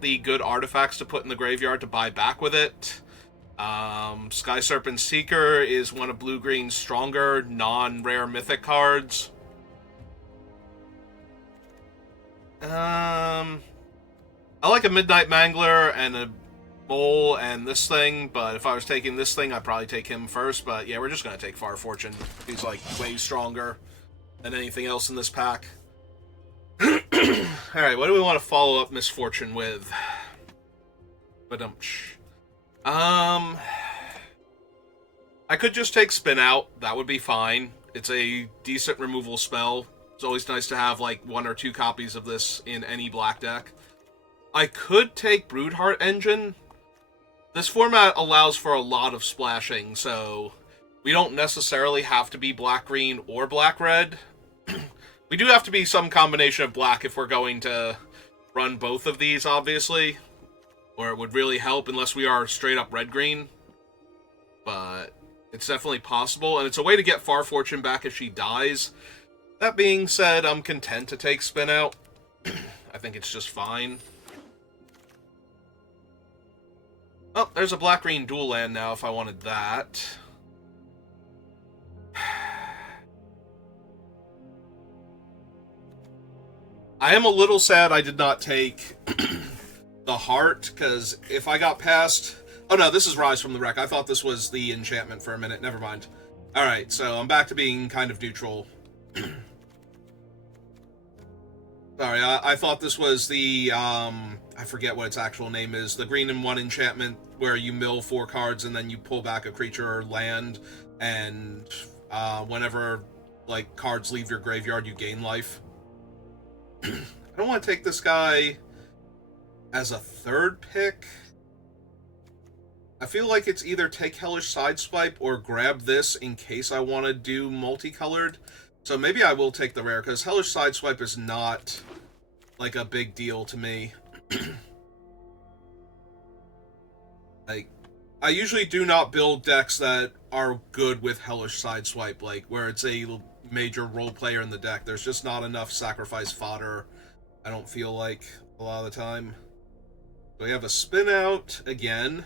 the good artifacts to put in the graveyard to buy back with it. Sky Serpent Seeker is one of blue-green's stronger, non-rare mythic cards. I like a Midnight Mangler and a Mole and this thing, but if I was taking this thing, I'd probably take him first. But yeah, we're just gonna take Far Fortune. He's like way stronger than anything else in this pack. Alright, what do we want to follow up Misfortune with? Um, I could just take Spin Out. That would be fine. It's a decent removal spell. It's always nice to have like one or two copies of this in any black deck. I could take Broodheart Engine. This format allows for a lot of splashing, so we don't necessarily have to be black-green or black-red. We do have to be some combination of black if we're going to run both of these, obviously. Or it would really help unless we are straight-up red-green. But it's definitely possible, and it's a way to get Far Fortune back if she dies. That being said, I'm content to take Spin Out. I think it's just fine. Oh, there's a black-green dual land now if I wanted that. I am a little sad I did not take the Heart, because if I got past... Oh no, this is Rise from the Wreck. I thought this was the enchantment for a minute. Never mind. Alright, so I'm back to being kind of neutral. Sorry, I thought this was the, I forget what its actual name is. The 3-in-1 enchantment where you mill 4 cards and then you pull back a creature or land, and whenever, like, cards leave your graveyard, you gain life. I don't want to take this guy as a third pick. I feel like it's either take Hellish Sideswipe or grab this in case I want to do multicolored. So maybe I will take the rare, because Hellish Sideswipe is not, like, a big deal to me. Like, I usually do not build decks that are good with Hellish Sideswipe, like, where it's a major role player in the deck. There's just not enough sacrifice fodder, I don't feel like, a lot of the time. So we have a Spin Out, again,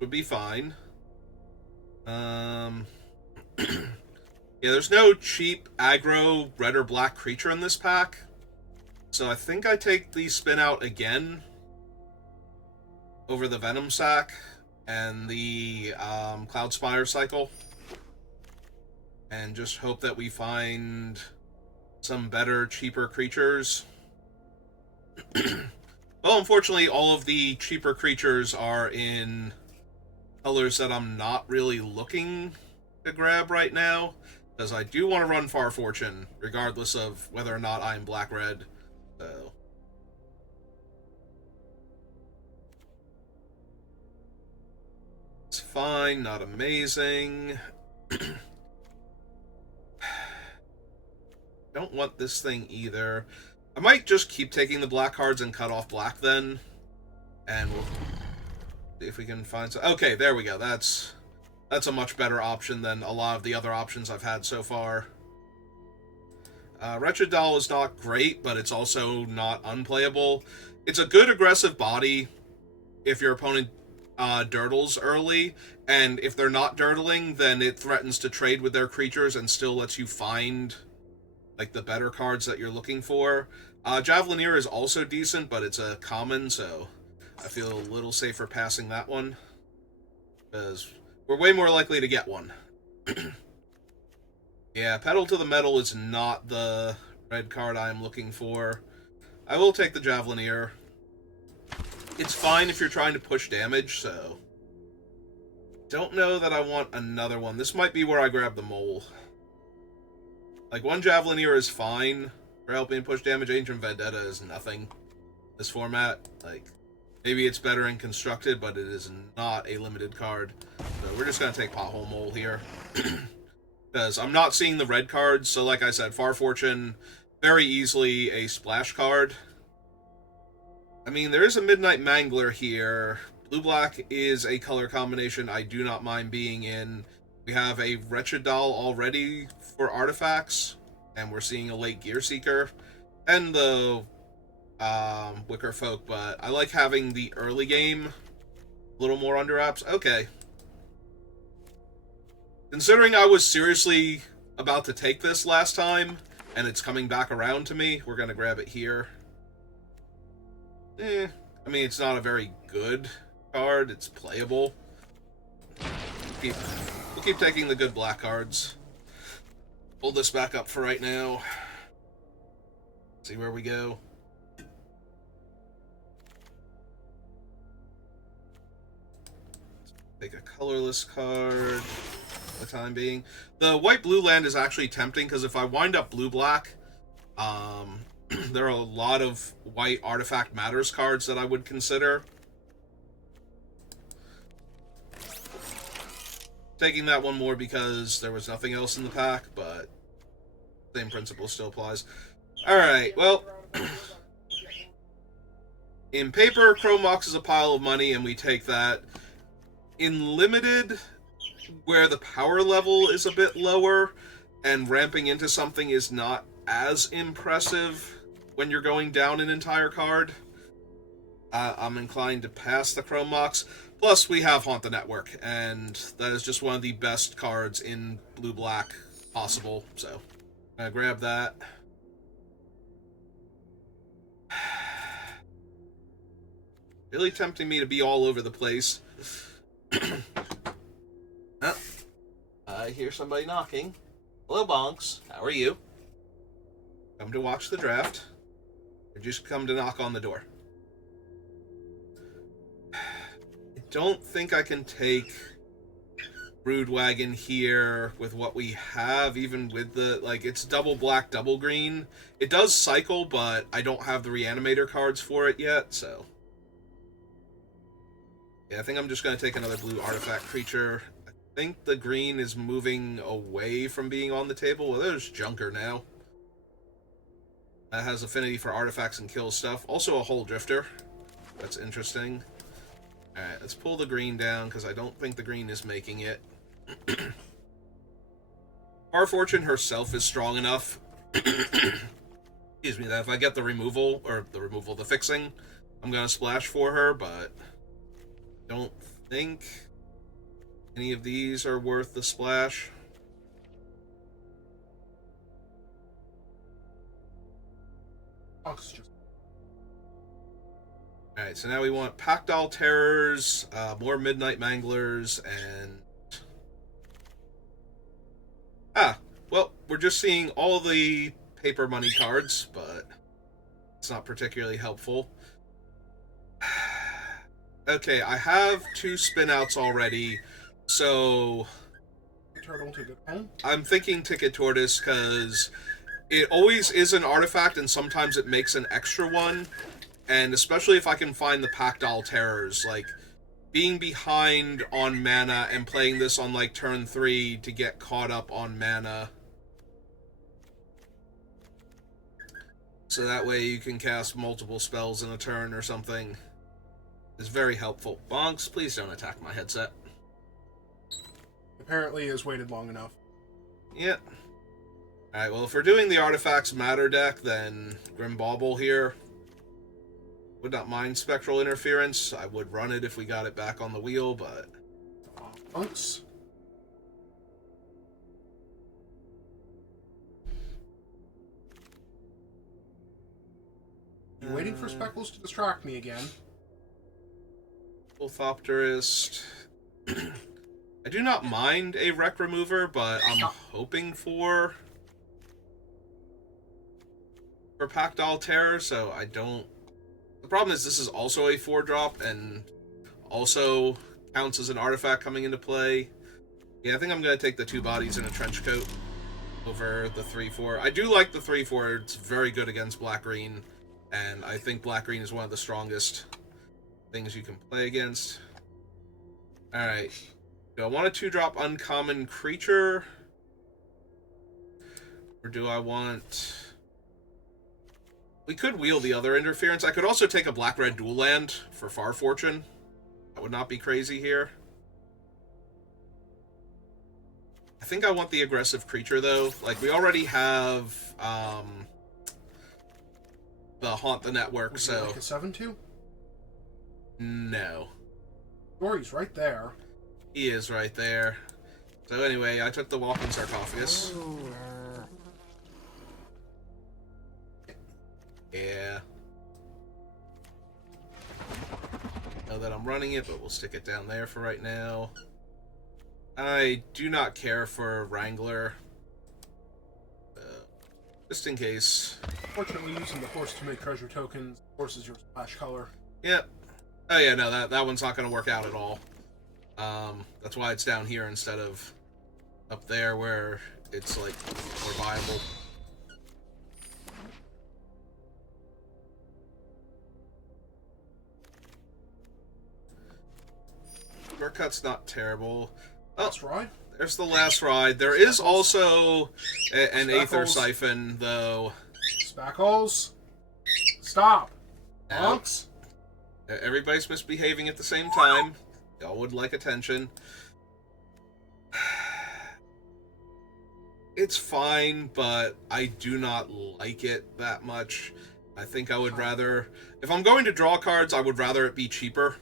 would be fine. Yeah, there's no cheap aggro red or black creature in this pack. So I think I take the Spin Out again over the Venom Sack and the Cloudspire Cycle. And just hope that we find some better, cheaper creatures. Well, unfortunately, all of the cheaper creatures are in colors that I'm not really looking to grab right now, because I do want to run Far Fortune, regardless of whether or not I'm black-red. So it's fine, not amazing. Don't want this thing either. I might just keep taking the black cards and cut off black then, and we'll see if we can find some... Okay, there we go. That's a much better option than a lot of the other options I've had so far. Wretched Doll is not great, but it's also not unplayable. It's a good aggressive body if your opponent dirtles early, and if they're not dirtling, then it threatens to trade with their creatures and still lets you find, like, the better cards that you're looking for. Javelineer is also decent, but it's a common, so I feel a little safer passing that one, because we're way more likely to get one. Yeah, Pedal to the Metal is not the red card I'm looking for. I will take the Javelineer. It's fine if you're trying to push damage, so... Don't know that I want another one. This might be where I grab the Mole. Like, one Javelineer is fine for helping push damage. Ancient Vendetta is nothing. This format, like, maybe it's better in Constructed, but it is not a limited card. So we're just going to take Pothole Mole here. Because I'm not seeing the red cards, so like I said, Far Fortune, very easily a splash card. I mean, there is a Midnight Mangler here. Blue-black is a color combination I do not mind being in. We have a Wretched Doll already for artifacts, and we're seeing a late Gear Seeker. And the Wicker Folk, but I like having the early game a little more under wraps. Okay. Considering I was seriously about to take this last time, and it's coming back around to me, we're going to grab it here. I mean, it's not a very good card. It's playable. We'll keep taking the good black cards. Hold this back up for right now. See where we go. Take a colorless card for the time being. The white-blue land is actually tempting, because if I wind up blue-black, there are a lot of white Artifact Matters cards that I would consider. Taking that one more because there was nothing else in the pack, but same principle still applies. Alright, well, in paper, Chrome Mox is a pile of money, and we take that. In Limited, where the power level is a bit lower, and ramping into something is not as impressive when you're going down an entire card, I'm inclined to pass the Chrome Mox. Plus, we have Haunt the Network, and that is just one of the best cards in blue-black possible, so I'm going to grab that. Really tempting me to be all over the place. Oh, I hear somebody knocking. Hello, Bonks. How are you? Come to watch the draft, or just come to knock on the door? I don't think I can take Broodwagon here with what we have, even with the, like, it's double black, double green. It does cycle, but I don't have the Reanimator cards for it yet, so... yeah, I think I'm just going to take another blue artifact creature. I think the green is moving away from being on the table. Well, there's Junker now. That has affinity for artifacts and kill stuff. Also a Hole Drifter. That's interesting. Alright, let's pull the green down, because I don't think the green is making it. Our Fortune herself is strong enough. Excuse me, that if I get the removal, the fixing, I'm going to splash for her, but... don't think any of these are worth the splash. Alright, so now we want Pactol Terrors, more Midnight Manglers, and... well, we're just seeing all the paper money cards, but it's not particularly helpful. Okay, I have 2 spin-outs already, so... Turtle Ticket Home? I'm thinking Ticket Tortoise, because it always is an artifact, and sometimes it makes an extra one, and especially if I can find the Pactol Terrors, like, being behind on mana and playing this on, like, turn 3 to get caught up on mana. So that way you can cast multiple spells in a turn or something. Is very helpful. Bonks, please don't attack my headset. Apparently has waited long enough. Yep. Alright, well, if we're doing the Artifacts Matter deck, then Grim Bauble here. Would not mind Spectral Interference. I would run it if we got it back on the wheel, but... Bonks. You're waiting for Speckles to distract me again. Orthopterist. I do not mind a Wreck Remover, but I'm hoping for Pactol Terror, so I don't... The problem is this is also a 4-drop, and also counts as an artifact coming into play. Yeah, I think I'm going to take the 2 bodies in a trench coat over the 3-4. I do like the 3-4. It's very good against black-green, and I think black-green is one of the strongest things you can play against. Alright. Do I want a 2-drop uncommon creature? Or do I want... We could wheel the other interference. I could also take a black-red dual land for Far Fortune. That would not be crazy here. I think I want the aggressive creature, though. Like, we already have... haunt the network. Would So you like a 7-2? no, Dory's right there. he is right there. So anyway, I took the walking sarcophagus. Yeah. Know that I'm running it, but we'll stick it down there for right now. I do not care for Wrangler. Just in case. Fortunately, using the horse to make treasure tokens forces your splash color. Yep. Oh yeah, no, that one's not going to work out at all. That's why it's down here instead of up there where it's like more viable. Shortcut's not terrible. Last ride? There's the last ride. There is also an Aether Siphon, though. Spackles? Stop! No. Honks? Everybody's misbehaving at the same time. Y'all would like attention. It's fine, but I do not like it that much. I think I would rather... If I'm going to draw cards, I would rather it be cheaper,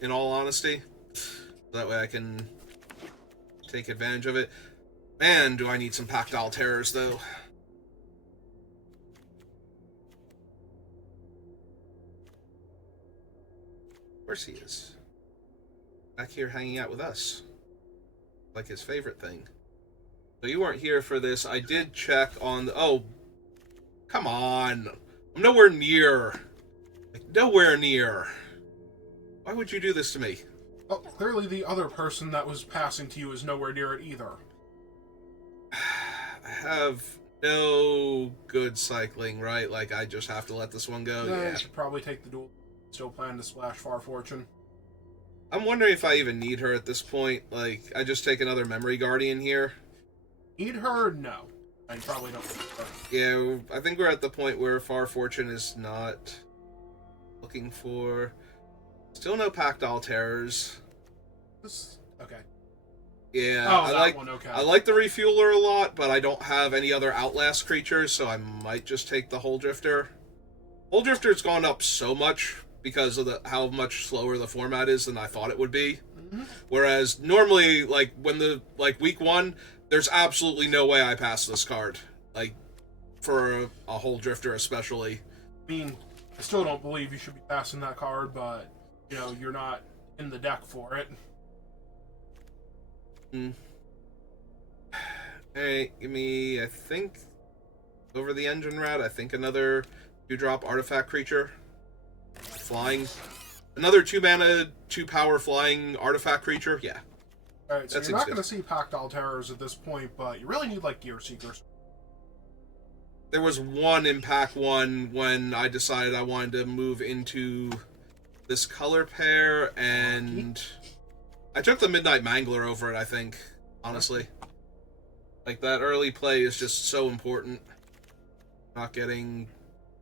in all honesty. That way I can take advantage of it. Man, do I need some Pactile Terrors, though. Of course he is. Back here hanging out with us. Like his favorite thing. So you weren't here for this. I did check on the... Oh, come on. I'm nowhere near. Like, nowhere near. Why would you do this to me? Well, clearly the other person that was passing to you is nowhere near it either. I have no good cycling, right? Like, I just have to let this one go? Yeah, Yeah. you should probably take the duel. Still plan to splash Far Fortune. I'm wondering if I even need her at this point. Like, I just take another Memory Guardian here. Need her? No. I probably don't need her. Yeah, I think we're at the point where Far Fortune is not looking for... Still no Pactile Terrors. Okay. Yeah, Oh, I that like one, okay. I like the Refueler a lot, but I don't have any other Outlast creatures, so I might just take the Aetherdrifter. Aetherdrifter's gone up so much because of how much slower the format is than I thought it would be. Mm-hmm. Whereas normally, like week 1, there's absolutely no way I pass this card. Like for a Aetherdrifter especially. I mean, I still don't believe you should be passing that card, but you know, you're not in the deck for it. Hey, give me, I think, over the engine route, I think another 2-drop artifact creature. Flying. Another 2-mana, 2-power flying artifact creature? Yeah. Alright, so That's you're not good. going to see Pactile Terrors at this point, but you really need, like, Gear Seekers. There was one in pack 1 when I decided I wanted to move into this color pair, and I took the Midnight Mangler over it, I think, honestly. Like, that early play is just so important. Not getting...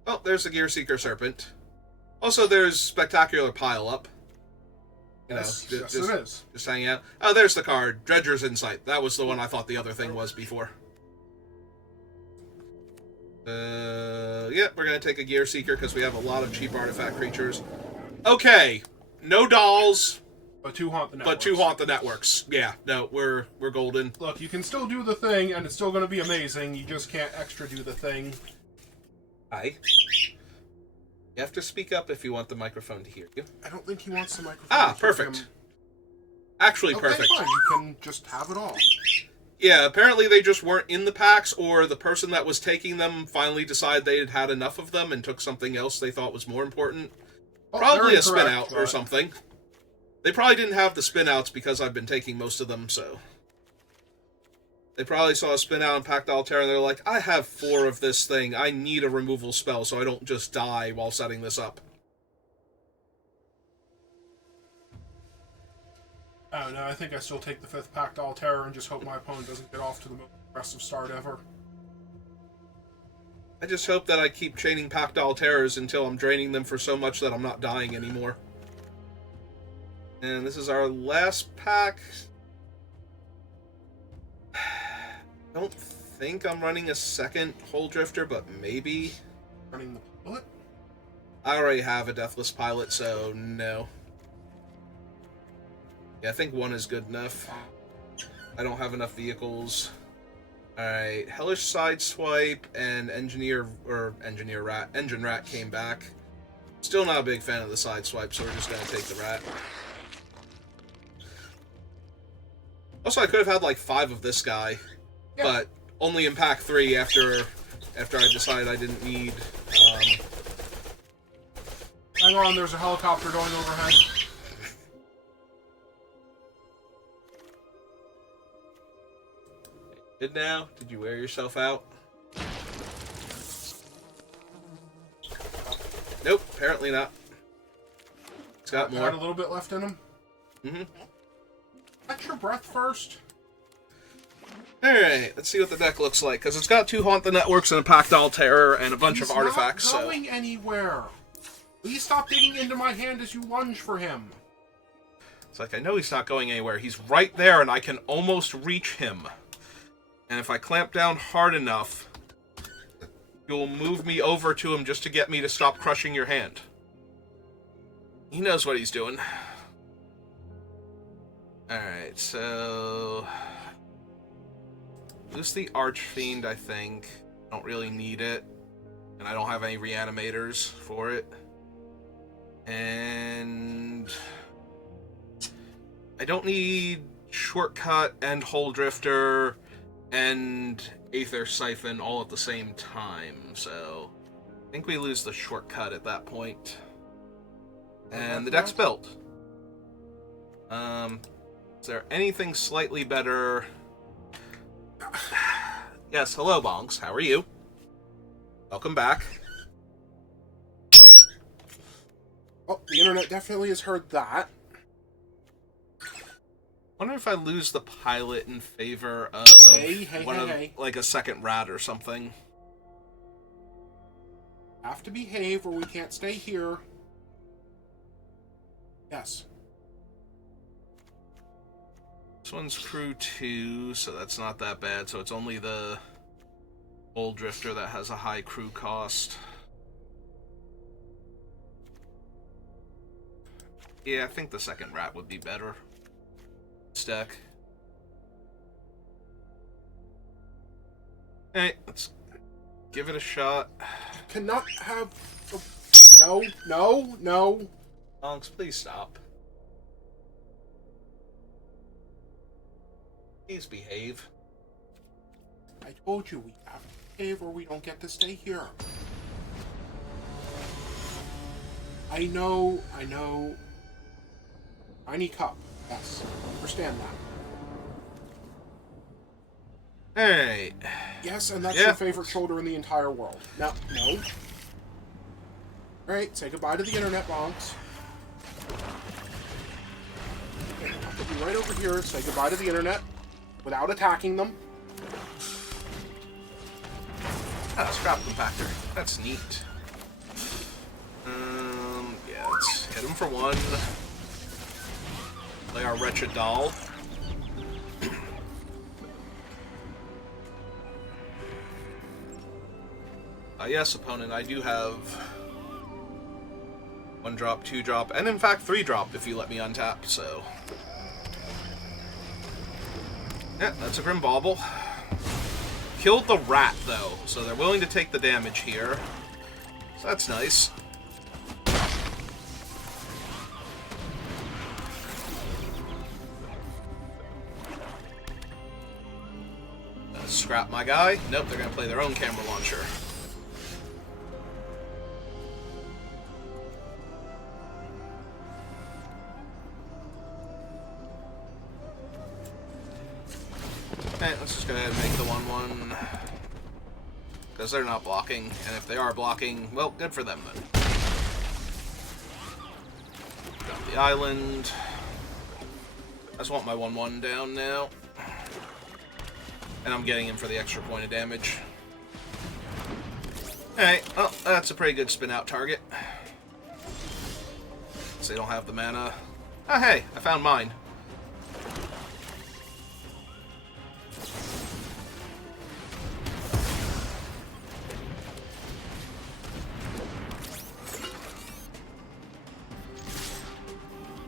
Oh, there's the Gear Seeker Serpent. Also, there's Spectacular Pile-Up. You know, Yes, yes it is. Just hanging out. Oh, there's the card. Dredger's Insight. That was the one I thought the other thing was before. Yeah, we're gonna take a Gear Seeker because we have a lot of cheap artifact creatures. Okay, no dolls, But 2 haunt the networks. but 2 haunt the networks. Yeah, no, we're golden. Look, you can still do the thing, and it's still going to be amazing. You just can't extra do the thing. Hi. You have to speak up if you want the microphone to hear you. I don't think he wants the microphone. Ah, to hear perfect. him. Actually, Okay, perfect. fine. You can just have it all. Yeah, apparently they just weren't in the packs, or the person that was taking them finally decided they had had enough of them and took something else they thought was more important. Well, Probably they're a spin incorrect, out or but- something. They probably didn't have the spin outs because I've been taking most of them, so. They probably saw a spin out in Pactile Terror and they're like, I have 4 of this thing. I need a removal spell so I don't just die while setting this up. I don't know, I think I still take the 5th Pactile Terror and just hope my opponent doesn't get off to the most aggressive start ever. I just hope that I keep chaining Pactile Terrors until I'm draining them for so much that I'm not dying anymore. And this is our last pack. Don't think I'm running a second Aetherdrifter, but maybe. Running the pilot? I already have a Deathless Pilot, so no. Yeah, I think 1 is good enough. I don't have enough vehicles. Alright, Hellish Sideswipe and Engine Rat came back. Still not a big fan of the Sideswipe, so we're just gonna take the Rat. Also, I could have had like 5 of this guy, yeah. But only in pack 3 after I decided I didn't need. Hang on, there's a helicopter going overhead. Good now? Did you wear yourself out? Nope, apparently not. It's got more. Got a little bit left in him. Mm-hmm. Catch your breath first. Alright, let's see what the deck looks like, because it's got 2 Haunt the Networks and a Pact Terror and a bunch of artifacts. He's not going anywhere. Please stop digging into my hand as you lunge for him. It's like, I know he's not going anywhere. He's right there, and I can almost reach him. And if I clamp down hard enough, you'll move me over to him just to get me to stop crushing your hand. He knows what he's doing. Alright, so... Lose the Archfiend, I think. Don't really need it. And I don't have any reanimators for it. And... I don't need Shortcut and Hole Drifter and Aether Siphon all at the same time, so... I think we lose the Shortcut at that point. And the deck's built. Is there anything slightly better? Yes, hello, Bonks. How are you? Welcome back. Oh, the internet definitely has heard that. Wonder if I lose the pilot in favor of like a second rat or something. Have to behave or we can't stay here. Yes. This one's crew 2, so that's not that bad. So it's only the Old Drifter that has a high crew cost. Yeah, I think the second rat would be better. Stack. Hey, let's give it a shot. You cannot have... No, no, no. Bonks, please stop. Please behave. I told you we have to behave or we don't get to stay here. I know. Tiny cup. Yes, understand that. Alright. Yes, and that's your favorite shoulder in the entire world. Now, no. Alright, say goodbye to the internet, Bonks. Okay, I'll put you right over here and say goodbye to the internet without attacking them. Ah, scrap compactor. That's neat. Yeah, let's hit him for 1. Play our Wretched Doll. Yes, opponent, I do have 1 drop, 2 drop, and in fact 3 drop if you let me untap, so... Yeah, that's a Grim Bauble. Killed the rat, though, so they're willing to take the damage here. So that's nice. Scrap my guy. Nope, they're gonna play their own camera launcher. Okay, let's just go ahead and make the 1/1. Because they're not blocking, and if they are blocking, well, good for them then. Got the island. I just want my 1/1 down now. And I'm getting him for the extra point of damage. Alright, well, that's a pretty good spin-out target. So they don't have the mana. Oh, hey, I found mine.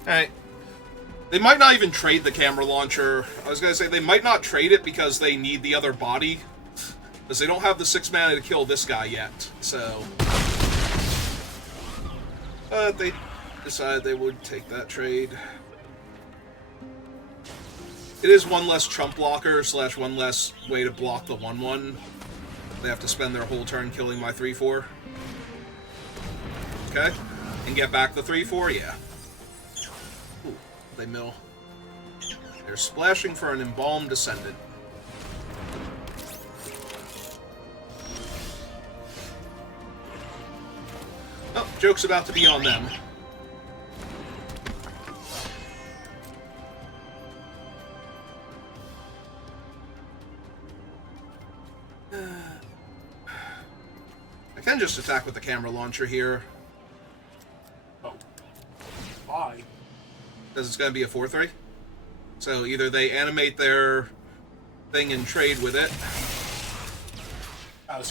Alright. They might not even trade the camera launcher. I was gonna say, they might not trade it because they need the other body. Because they don't have the 6 mana to kill this guy yet, so... But they decided they would take that trade. It is one less chump blocker / one less way to block the 1/1. They have to spend their whole turn killing my 3/4. Okay. And get back the 3/4, yeah. Ooh, they mill. They're splashing for an Embalmed Descendant. Oh, joke's about to be on them. I can just attack with the camera launcher here. Oh. Why? Because it's going to be a 4/3. So either they animate their thing and trade with it. I was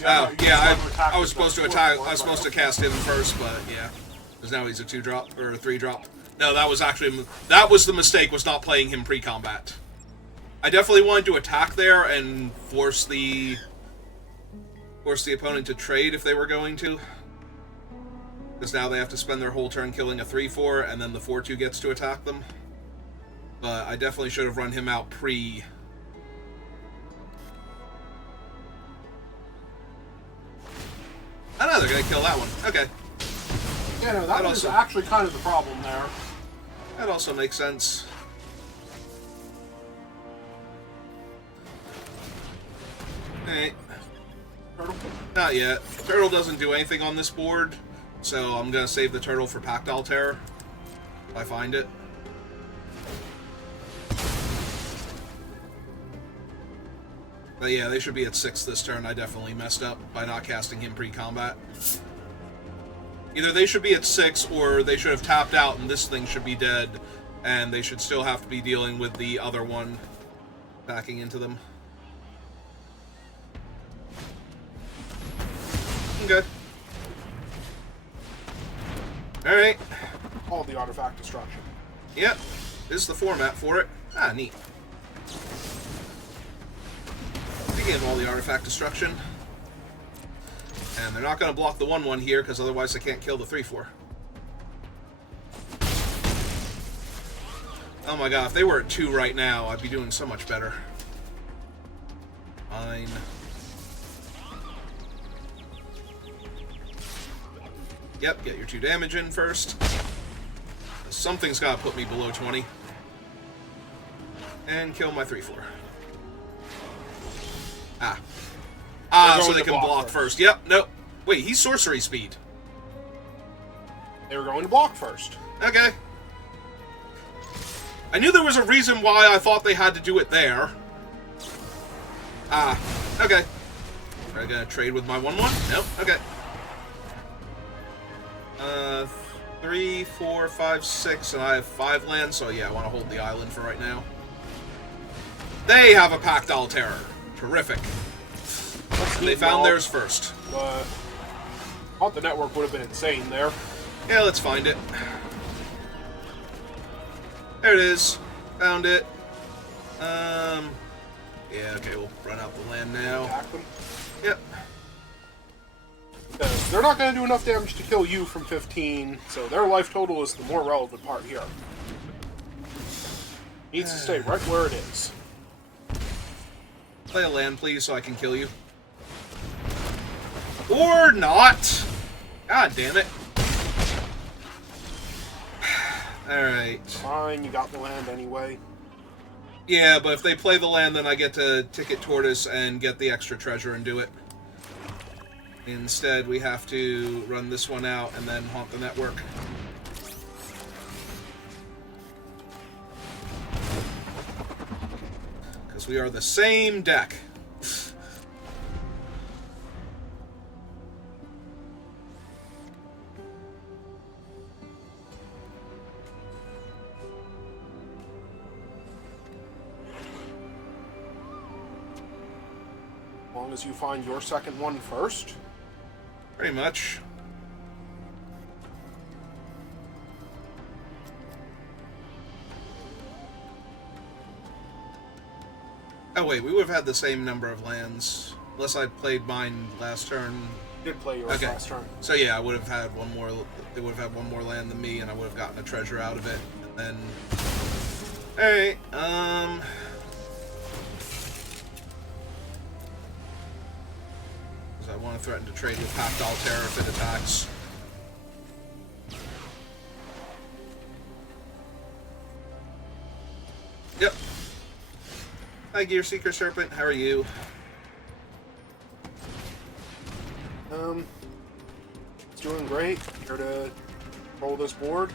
supposed to attack. I was supposed to cast him first, but yeah, because now he's a 2-drop or a 3-drop. No, that was the mistake. Was not playing him pre-combat. I definitely wanted to attack there and force the opponent to trade if they were going to. Because now they have to spend their whole turn killing a 3/4, and then the 4/2 gets to attack them. But I definitely should have run him out pre. I know they're gonna kill that one. Okay. Yeah, no, that was actually kind of the problem there. That also makes sense. Alright. Turtle? Not yet. Turtle doesn't do anything on this board, so I'm gonna save the turtle for Pactile Terror. If I find it. But yeah, they should be at 6 this turn. I definitely messed up by not casting him pre-combat. Either they should be at 6, or they should have tapped out and this thing should be dead, and they should still have to be dealing with the other one backing into them. Okay. Alright. All the artifact destruction. Yep. This is the format for it. Ah, neat. Begin all the artifact destruction. And they're not going to block the 1/1 here, because otherwise they can't kill the 3/4. Oh my god, if they were at 2 right now, I'd be doing so much better. Fine. Yep, get your 2 damage in first. Something's got to put me below 20. And kill my 3/4. So they can block first. Yep, nope. Wait, he's sorcery speed. They were going to block first. Okay. I knew there was a reason why I thought they had to do it there. Okay. Are I gonna trade with my 1/1? Nope, okay. 3, 4, 5, 6, and I have 5 lands, so yeah, I want to hold the island for right now. They have a Pactile Terror. Terrific. And they found theirs first. Thought the network would have been insane there. Yeah, let's find it. There it is. Found it. Yeah, okay, we'll run out the land now. Attack them. Yep. They're not going to do enough damage to kill you from 15, so their life total is the more relevant part here. Needs to stay right where it is. Play a land, please, so I can kill you. Or not! God damn it. Alright. Fine, you got the land anyway. Yeah, but if they play the land, then I get to ticket Tortoise and get the extra treasure and do it. Instead, we have to run this one out and then haunt the network. Because we are the same deck. As long as you find your second one first. Pretty much. Oh wait, we would have had the same number of lands. Unless I played mine last turn. Did play yours last turn. So yeah, I would have had one more. They would have had one more land than me, and I would have gotten a treasure out of it. And then, all right, because I want to threaten to trade with Pact Altair if it attacks. Yep. Hi, Gear Seeker Serpent. How are you? It's doing great. Here to roll this board.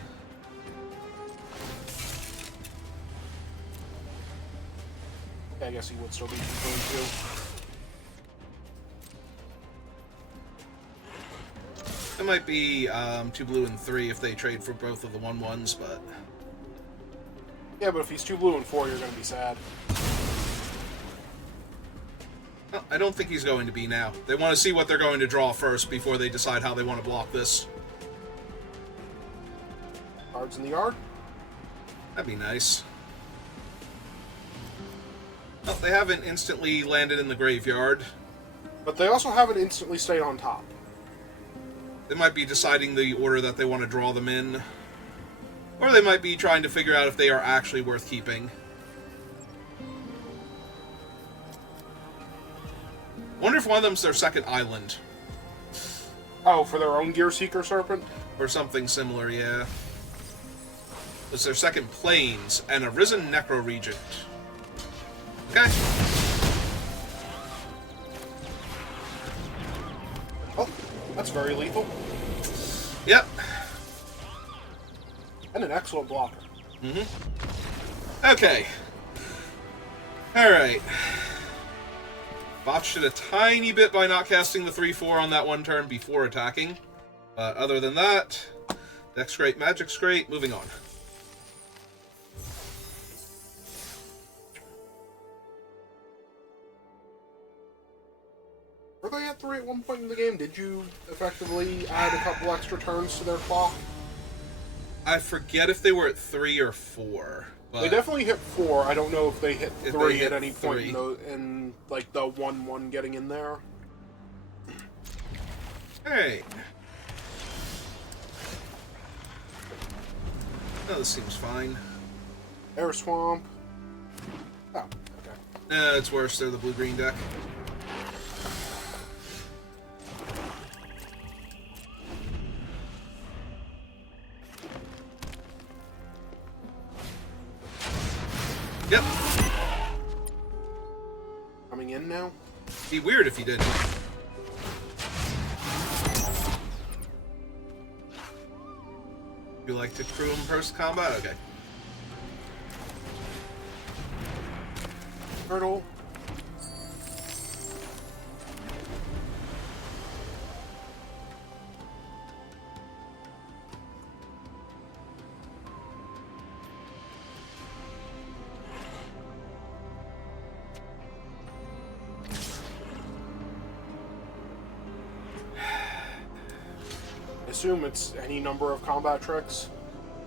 I guess he would still be going to. It might be 2 blue and 3 if they trade for both of the 1/1s, but... Yeah, but if he's 2 blue and 4, you're going to be sad. Well, I don't think he's going to be now. They want to see what they're going to draw first before they decide how they want to block this. Cards in the yard? That'd be nice. Well, they haven't instantly landed in the graveyard. But they also haven't instantly stayed on top. They might be deciding the order that they want to draw them in. Or they might be trying to figure out if they are actually worth keeping. Wonder if one of them's their second island. Oh, for their own Gear Seeker Serpent? Or something similar, yeah. It's their second plains and a Risen Necro Regent. Okay. Oh, that's very lethal. Yep. And an excellent blocker. Mm-hmm. Okay. Alright. Botched it a tiny bit by not casting the 3/4 on that one turn before attacking. But other than that, deck's great, magic's great, moving on. Were they at 3 at one point in the game? Did you effectively add a couple extra turns to their clock? I forget if they were at 3 or 4. But They definitely hit 4. I don't know if they hit 3 hit at any point 3. in like the 1/1 getting in there. Hey. Oh, this seems fine. Air Swamp. Oh, okay. It's worse. They're the blue-green deck. Yep. Coming in now? Be weird if you didn't. You like to crew him first combat? Okay. Turtle. Assume it's any number of combat tricks.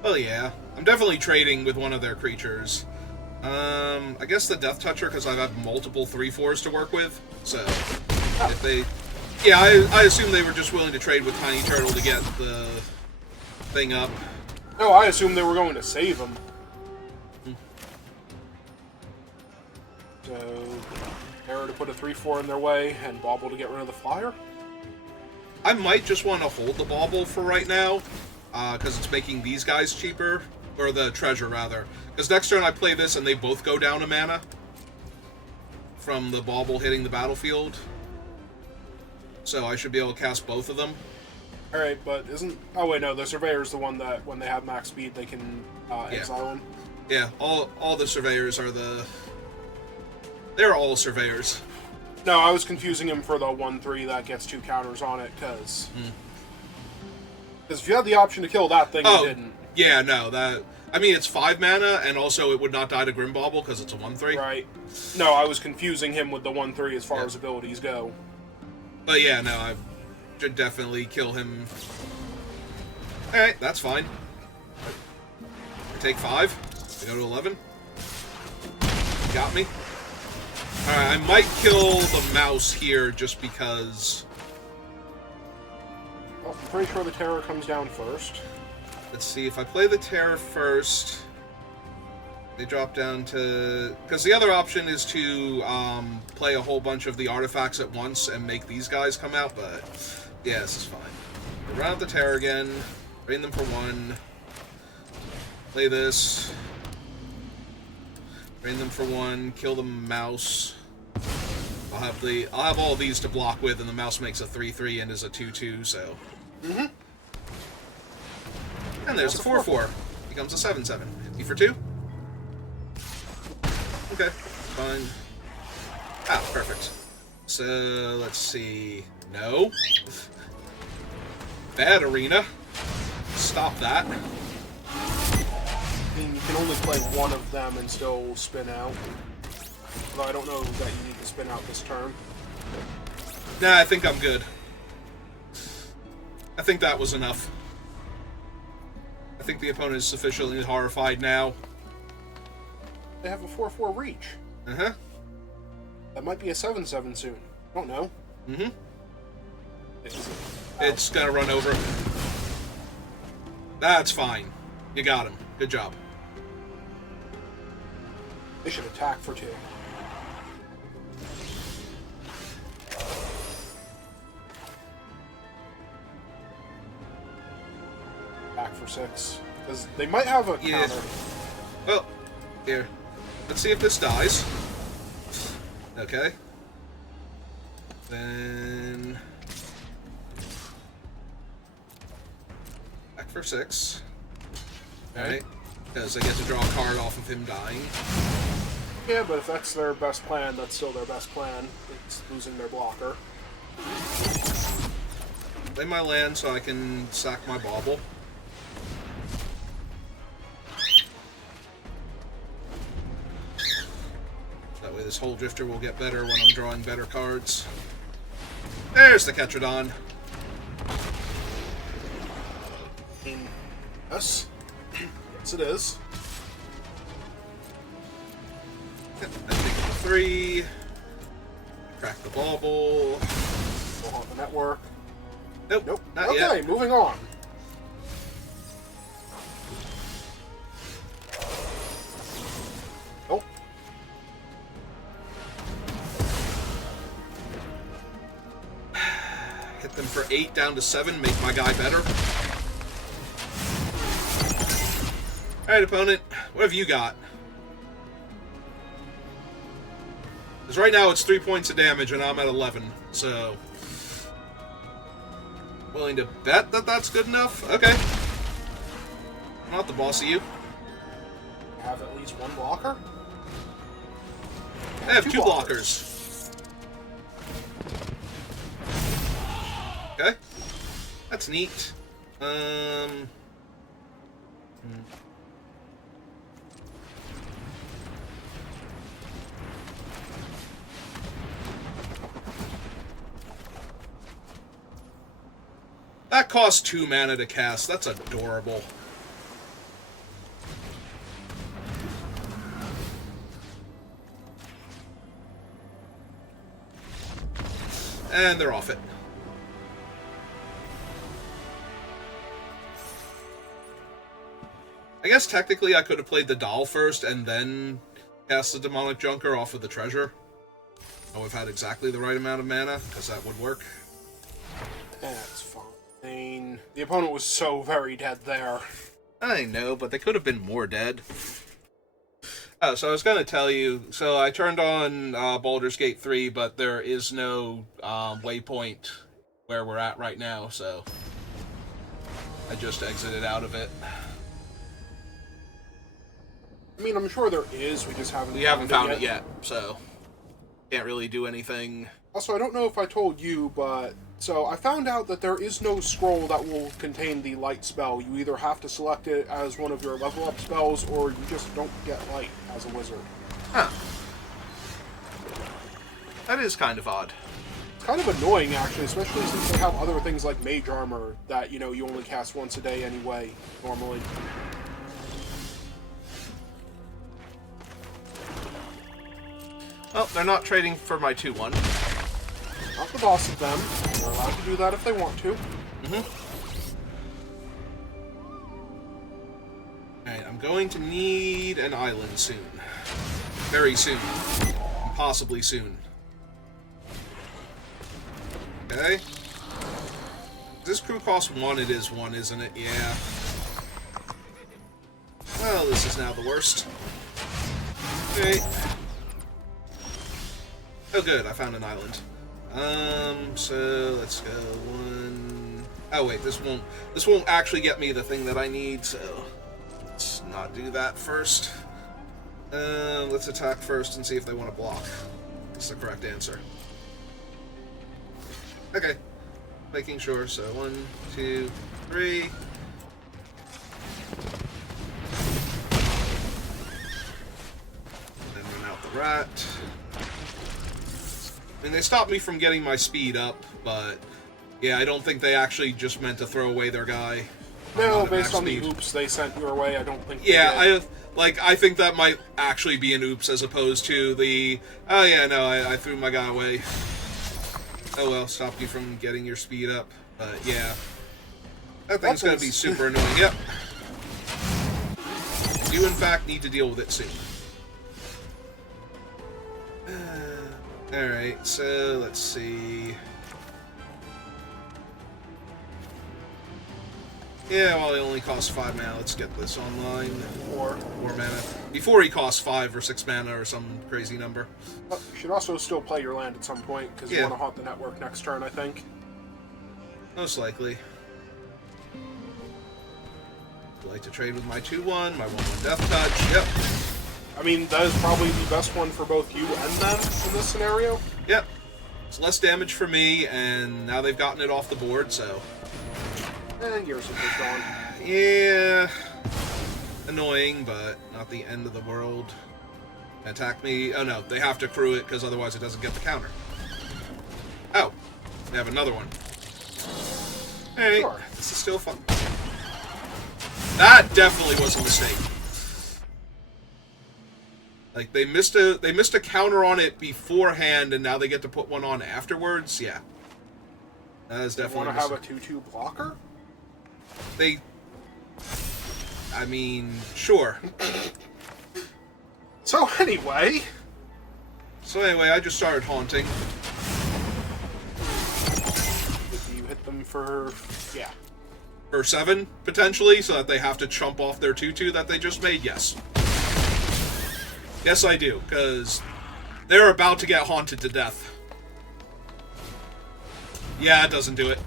Well, yeah. I'm definitely trading with one of their creatures. I guess the Death Toucher, because I have multiple 3/4s to work with. So, if they... Yeah, I assume they were just willing to trade with Tiny Turtle to get the thing up. No, I assumed they were going to save him. So, error to put a 3/4 in their way and Bauble to get rid of the flyer. I might just want to hold the Bauble for right now, because it's making these guys cheaper. Or the treasure, rather. Because next turn I play this and they both go down a mana from the Bauble hitting the battlefield. So I should be able to cast both of them. Alright, but isn't... Oh wait, no, the Surveyor's the one that, when they have max speed, they can exile him. Yeah, all the Surveyors are the... They're all Surveyors. No, I was confusing him for the 1/3 that gets 2 counters on it, because... Because if you had the option to kill that thing, you didn't. Yeah, no, that... I mean, it's 5 mana, and also it would not die to Grim Bauble, because it's a 1/3. Right. No, I was confusing him with the 1/3 as far as abilities go. But yeah, no, I should definitely kill him. Alright, that's fine. I take 5. I go to 11. Got me. Alright, I might kill the mouse here just because... Well, I'm pretty sure the terror comes down first. Let's see, if I play the terror first... They drop down to... Because the other option is to play a whole bunch of the artifacts at once and make these guys come out, but... Yeah, this is fine. Round the terror again. Drain them for 1. Play this. Drain them for 1. Kill the mouse. I'll have all of these to block with, and the mouse makes a 3/3 and is a 2/2. So. Mm-hmm. And there's a 4/4. Becomes a 7/7. E for 2. Okay, fine. Ah, perfect. So let's see. No. Bad arena. Stop that. I mean, you can only play one of them and still spin out. Although I don't know that you need to spin out this turn. Nah, I think I'm good. I think that was enough. I think the opponent is sufficiently horrified now. They have a 4/4 reach. Uh-huh. That might be a 7/7 soon. I don't know. Mm-hmm. It's gonna run over. That's fine. You got him. Good job. They should attack for 2. Attack for 6. Because they might have a counter. Well, here. Let's see if this dies. Okay. Then... Back for 6. Alright. Because I get to draw a card off of him dying. Yeah, but if that's their best plan, that's still their best plan. It's losing their blocker. Play my land so I can sack my bauble. That way this whole drifter will get better when I'm drawing better cards. There's the Ketradon. Yes. Yes, it is. I take 3. Crack the bauble. We'll haunt the network. Nope. Nope. Not Okay, yet. moving on. Nope. Hit them for 8 down to 7. Make my guy better. Alright, opponent. What have you got? Because right now it's 3 points of damage and I'm at 11. So... Willing to bet that that's good enough? Okay. I'm not the boss of you. Have at least one blocker? I have 2 blockers. Okay. That's neat. That costs 2 mana to cast. That's adorable. And they're off it. I guess technically I could have played the doll first and then cast the demonic junker off of the treasure. I would have had exactly the right amount of mana, because that would work. That's fine. The opponent was so very dead there. I know, but they could have been more dead. Oh, so I was going to tell you, so I turned on Baldur's Gate 3, but there is no waypoint where we're at right now, so I just exited out of it. I mean, I'm sure there is, we just haven't found it yet, so can't really do anything. Also, I don't know if I told you, but... So, I found out that there is no scroll that will contain the light spell. You either have to select it as one of your level up spells, or you just don't get light as a wizard. Huh. That is kind of odd. It's kind of annoying, actually, especially since they have other things like Mage Armor that, you know, you only cast once a day anyway, normally. Well, they're not trading for my 2/1. Not the boss of them. They're allowed to do that if they want to. Alright, I'm going to need an island soon. Very soon. Possibly soon. Okay. This crew costs 1, it is 1, isn't it? Yeah. Well, this is now the worst. Okay. Oh good, I found an island. So let's go 1... Oh wait, this won't actually get me the thing that I need, so let's not do that first. Let's attack first and see if they want to block. That's the correct answer. Okay. Making sure, so 1, 2, 3. Then run out the rat. I mean, they stopped me from getting my speed up, but yeah, I don't think they actually just meant to throw away their guy. No, based on the oops they sent your way, I don't think. Yeah, I think that might actually be an oops as opposed to the oh yeah, no, I threw my guy away. Oh well, stopped you from getting your speed up, but yeah, that thing's gonna be super annoying. Yep. You in fact need to deal with it soon. Alright, so let's see. Yeah, well, it only costs 5 mana. Let's get this online. 4 mana. Before he costs 5 or 6 mana or some crazy number. You should also still play your land at some point, because you want to haunt the network next turn, I think. Most likely. I'd like to trade with my 2/1, my 1/1 Death Touch. Yep. I mean, that is probably the best one for both you and them in this scenario. Yep. It's less damage for me, and now they've gotten it off the board, so... And yours is just gone. Yeah. Annoying, but not the end of the world. Attack me. Oh no, they have to crew it, because otherwise it doesn't get the counter. Oh. They have another one. Hey, sure. This is still fun. That definitely was a mistake. Like, they missed a counter on it beforehand, and now they get to put one on afterwards? Yeah. That is definitely... You want to have a 2/2 blocker? I mean, sure. So anyway, I just started haunting. If you hit them for... yeah. For 7, potentially, so that they have to chump off their 2/2 that they just made? Yes. Yes, I do, because they're about to get haunted to death. Yeah, it doesn't do it.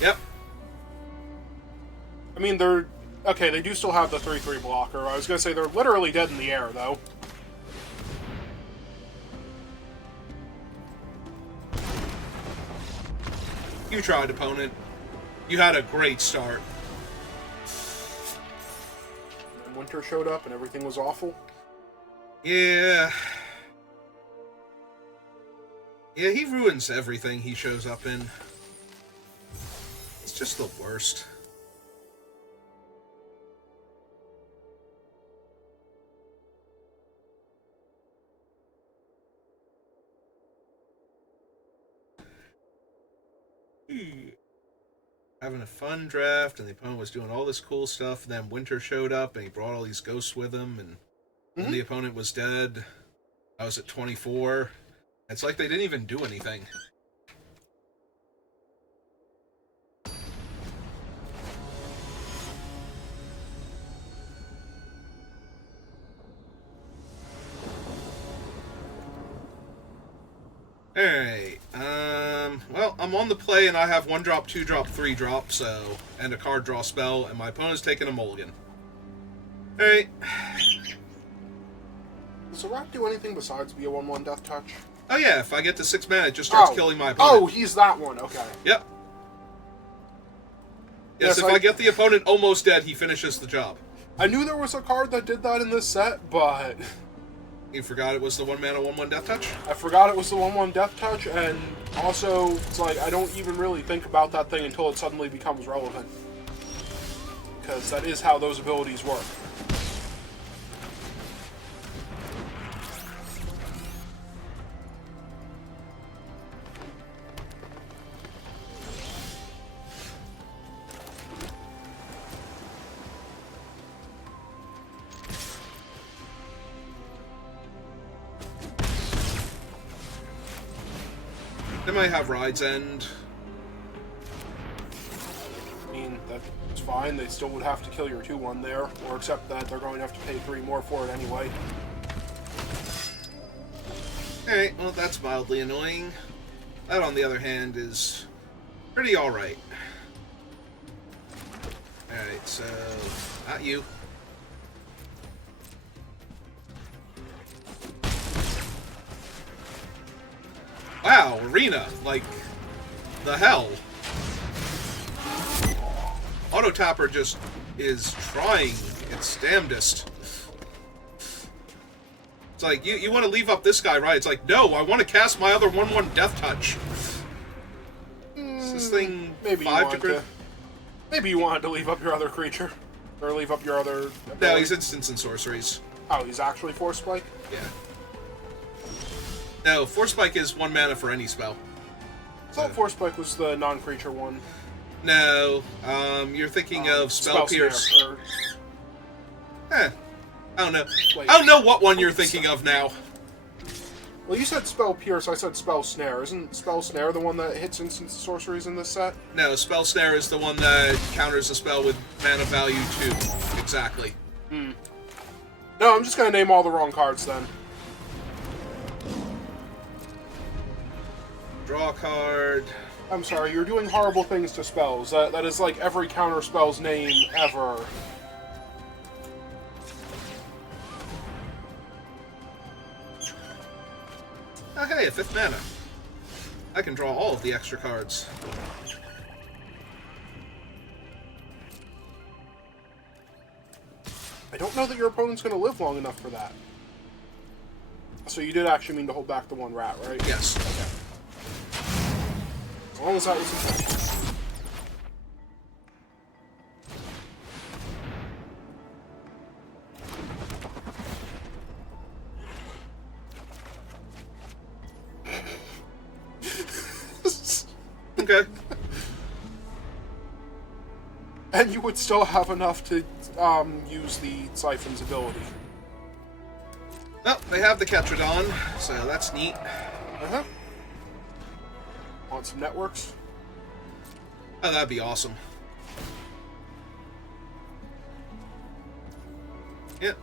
Yep. I mean, they're... okay, they do still have the 3/3 blocker. I was going to say they're literally dead in the air, though. You tried, opponent. You had a great start. And Winter showed up and everything was awful. Yeah. Yeah, he ruins everything he shows up in. It's just the worst. Having a fun draft, and the opponent was doing all this cool stuff, and then Winter showed up, and he brought all these ghosts with him, and then the opponent was dead. I was at 24. It's like they didn't even do anything. Alright, well, I'm on the play and I have 1-drop, 2-drop, 3-drop, so, and a card draw spell, and my opponent's taking a mulligan. Alright. Does the rat do anything besides be a 1/1 Death Touch? Oh yeah, if I get to 6 mana, it just starts killing my opponent. Oh, he's that one, okay. Yep. Yes, if I get the opponent almost dead, he finishes the job. I knew there was a card that did that in this set, but... You forgot it was the 1-mana, 1/1 Death Touch? I forgot it was the 1/1 Death Touch, and also, it's like, I don't even really think about that thing until it suddenly becomes relevant. because that is how those abilities work. They might have Ride's End. I mean, that's fine. They still would have to kill your 2-1 there, or accept that they're going to have to pay 3 more for it anyway. Alright, well, that's mildly annoying. That, on the other hand, is pretty alright. Alright, so... not you. Wow, Arena! Like, the hell? Auto Tapper just is trying its damnedest. It's like, you want to leave up this guy, right? It's like, no, I want to cast my other 1/1 Death Touch. Is this thing maybe 5 to crit? Maybe you wanted to leave up your other creature. Or leave up your other ability. No, he's instants and sorceries. Oh, he's actually Force Spike? Yeah. No, Force Spike is 1 mana for any spell. I thought Force Spike was the non-creature one. No, you're thinking of Spell Pierce. Snare, I don't know. Wait. I don't know what one you're thinking of now. Well, you said Spell Pierce, I said Spell Snare. Isn't Spell Snare the one that hits instant sorceries in this set? No, Spell Snare is the one that counters a spell with mana value 2. Exactly. No, I'm just going to name all the wrong cards then. Draw a card. I'm sorry, you're doing horrible things to spells. That is like every counter spell's name ever. Oh, hey, a 5th mana. I can draw all of the extra cards. I don't know that your opponent's going to live long enough for that. So you did actually mean to hold back the 1 rat, right? Yes. Okay. As long as that was intended. Okay. And you would still have enough to use the Siphon's ability. Oh, they have the Ketradon, so that's neat. Uh-huh. Want some networks? Oh, that'd be awesome. Yep.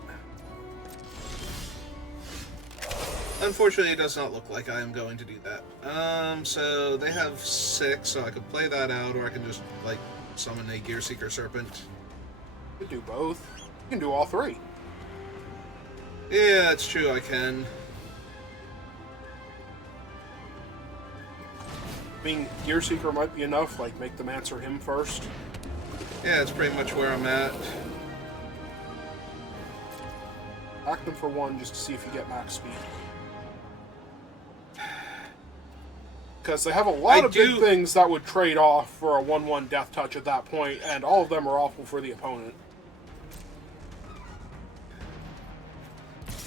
Unfortunately, it does not look like I am going to do that. So they have 6, so I could play that out, or I can just, like, summon a Gear Seeker Serpent. You can do both. You can do all 3. Yeah, it's true, I can. I mean, Gear Seeker might be enough, like, make them answer him first. Yeah, it's pretty much where I'm at. Act them for 1 just to see if you get max speed. Because they have a lot of big things that would trade off for a 1/1 Death Touch at that point, and all of them are awful for the opponent.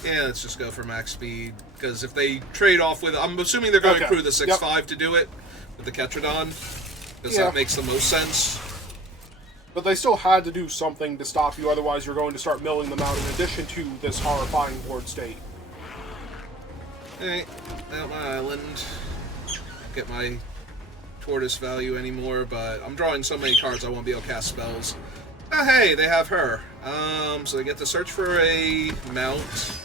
Yeah, let's just go for max speed, because if they trade off with... I'm assuming they're going to crew the 6/5 to do it, with the Ketradon, because that makes the most sense. But they still had to do something to stop you, otherwise you're going to start milling them out in addition to this horrifying board state. Alright, out my island. Get my tortoise value anymore, but I'm drawing so many cards I won't be able to cast spells. Oh hey, they have her. So they get to search for a mount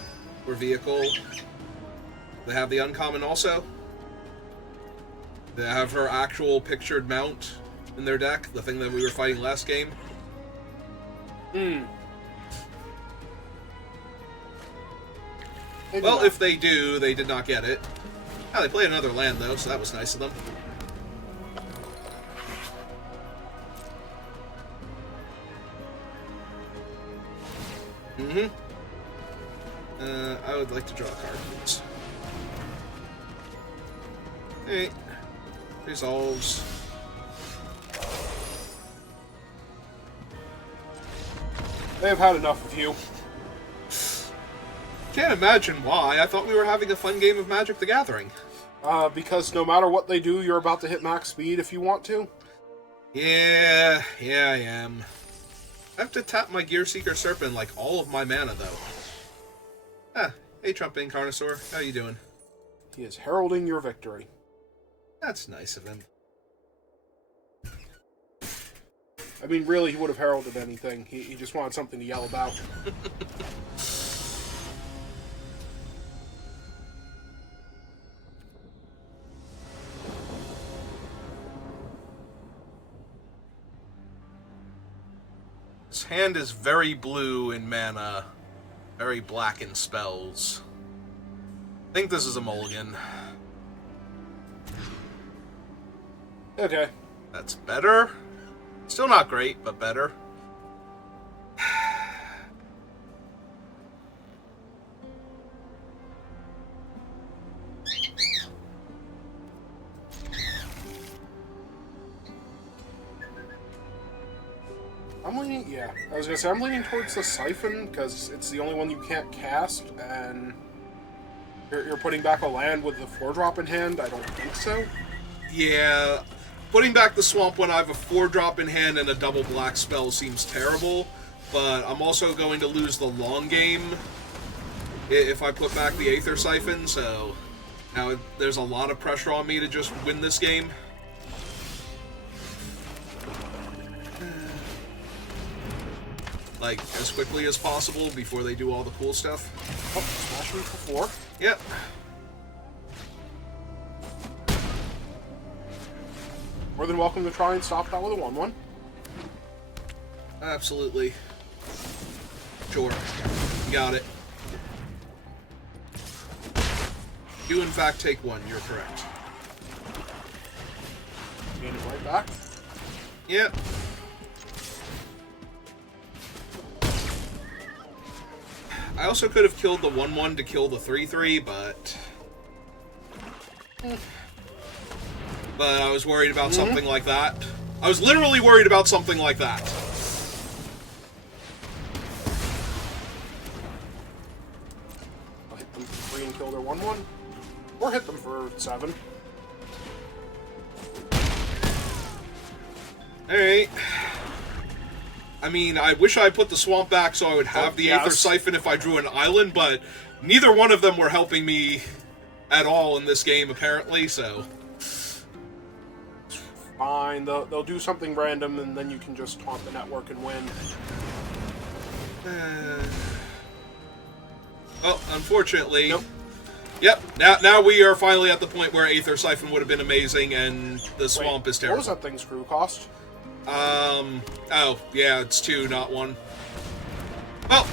or vehicle. They have the uncommon also. They have her actual pictured mount in their deck, the thing that we were fighting last game. Well, if they do, they did not get it. Oh, they played another land, though, so that was nice of them. I would like to draw a card, please. Hey. Resolves. They've had enough of you. Can't imagine why. I thought we were having a fun game of Magic the Gathering. Because no matter what they do, you're about to hit max speed if you want to. Yeah, I am. I have to tap my Gear Seeker Serpent like all of my mana, though. Hey Trump Incarnosaur, how you doing? He is heralding your victory. That's nice of him. I mean, really, he would have heralded anything. He just wanted something to yell about. His hand is very blue in mana, very black in spells. I think this is a mulligan. Okay. That's better. Still not great, but better. I was gonna say, I'm leaning towards the Siphon, because it's the only one you can't cast, and you're putting back a land with the 4-drop in hand? I don't think so. Yeah, putting back the Swamp when I have a 4-drop in hand and a double black spell seems terrible, but I'm also going to lose the long game if I put back the Aether Siphon, so now there's a lot of pressure on me to just win this game. Like, as quickly as possible before they do all the cool stuff. Oh, smash me for 4. Yep. More than welcome to try and stop that with a 1/1. Absolutely. Sure. You got it. You, in fact, take 1. You're correct. Gain it right back. Yep. I also could have killed the 1/1 to kill the 3/3, but I was worried about something like that. I was literally worried about something like that. I'll hit them for 3 and kill their 1/1. Or hit them for 7. Alright. I mean, I wish I put the Swamp back so I would have the Aether Siphon if I drew an island, but neither one of them were helping me at all in this game, apparently, so... Fine, they'll do something random, and then you can just taunt the network and win. Well, unfortunately... Nope. Yep, now we are finally at the point where Aether Siphon would have been amazing, and the Swamp is terrible. What was that thing's crew cost? Oh, yeah, it's 2, not 1. Well...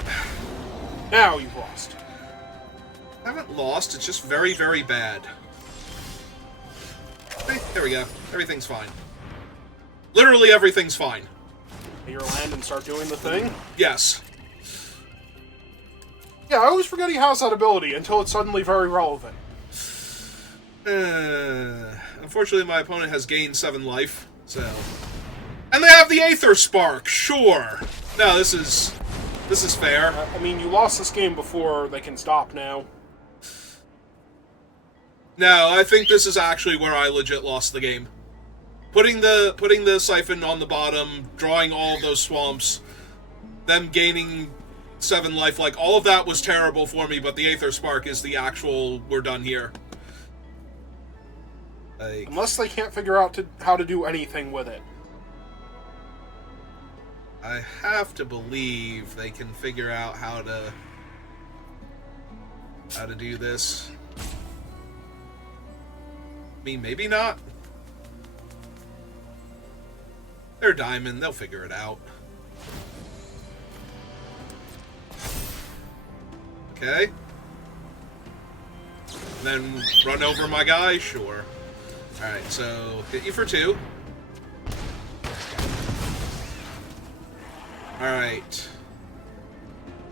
Now you've lost. I haven't lost, it's just very, very bad. Okay, there we go. Everything's fine. Literally everything's fine. Pay your land and start doing the thing? Yes. Yeah, I always forget he has that ability until it's suddenly very relevant. Unfortunately, my opponent has gained 7 life, so... And they have the Aether Spark, sure! No, this is fair. I mean, you lost this game before, they can stop now. No, I think this is actually where I legit lost the game. Putting the Siphon on the bottom, drawing all of those swamps, them gaining 7 life, like, all of that was terrible for me, but the Aether Spark is the actual, we're done here. Like, unless they can't figure out how to do anything with it. I have to believe they can figure out how to do this. I mean, maybe not. They're Diamond, they'll figure it out. Okay. Then run over my guy? Sure. Alright, so hit you for 2. Alright.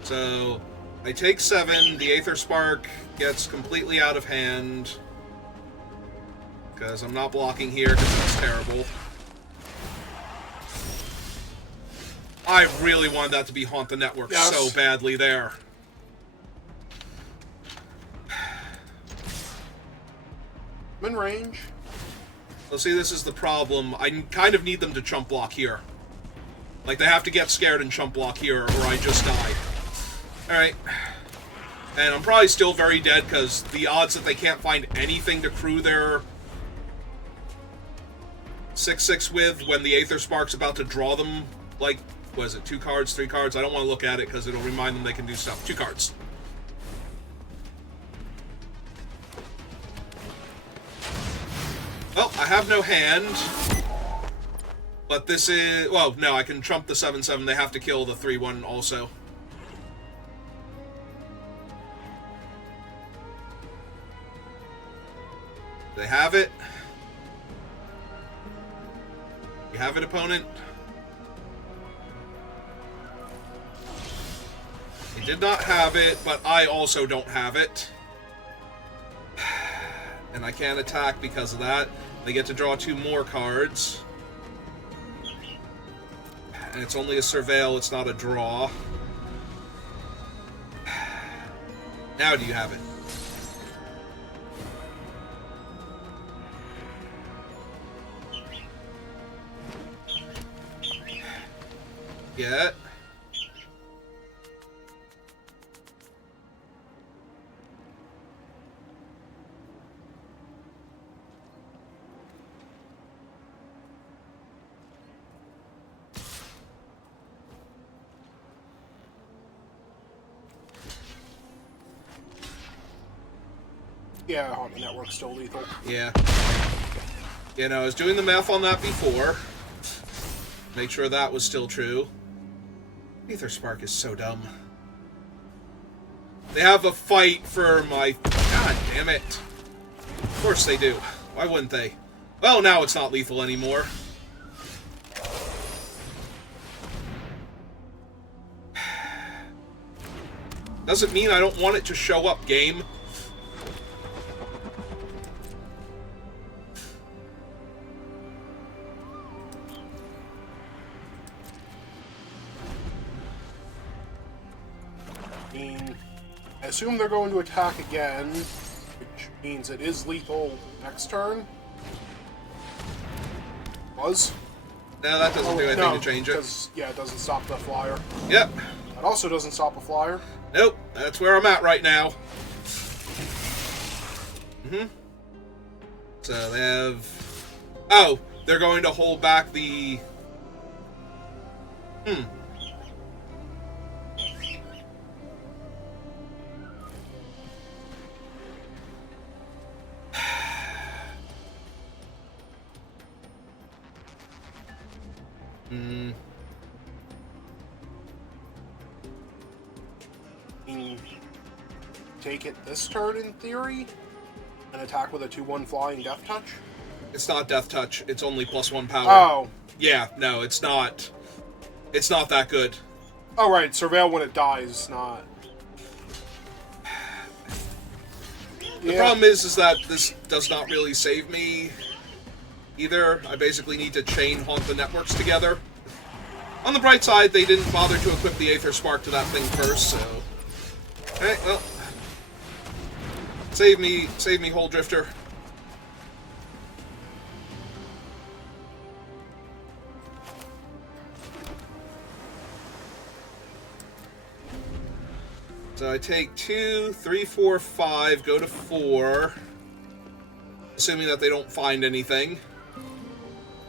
So, I take 7, the Aether Spark gets completely out of hand. Because I'm not blocking here, because it's terrible. I really wanted that to be Haunt the Network so badly there. I'm in range. Well, see, this is the problem. I kind of need them to chump block here. Like, they have to get scared and chump block here, or I just die. Alright. And I'm probably still very dead, because the odds that they can't find anything to crew their 6/6 with when the Aether Spark's about to draw them, like, what is it, 2 cards, 3 cards? I don't want to look at it, because it'll remind them they can do stuff. 2 cards. Well, I have no hand. But this is... Well, no, I can trump the 7/7. They have to kill the 3/1 also. They have it. You have it, opponent. They did not have it, but I also don't have it. And I can't attack because of that. They get to draw 2 more cards. And it's only a surveil, it's not a draw. Now do you have it? Yeah. Yeah, Haunt the Network's still lethal. Yeah. You know, I was doing the math on that before. Make sure that was still true. Aether Spark is so dumb. They have a fight for my... God damn it. Of course they do. Why wouldn't they? Well, now it's not lethal anymore. Doesn't mean I don't want it to show up, game. I assume they're going to attack again, which means it is lethal next turn. Was? No, that doesn't do anything to change it. Yeah, it doesn't stop the flyer. Yep. That also doesn't stop a flyer. Nope, that's where I'm at right now. So they have... Oh, they're going to hold back the... Take it this turn in theory, and attack with a 2/1 flying Death Touch. It's not Death Touch. It's only +1 power. Oh. Yeah, no, it's not. It's not that good. Oh, right. Surveil when it dies, not... The problem is that this does not really save me either. I basically need to chain Haunt the Networks together. On the bright side, they didn't bother to equip the Aether Spark to that thing first, so... Alright, well... Save me, Hole Drifter. So I take 2, 3, 4, 5, go to 4. Assuming that they don't find anything.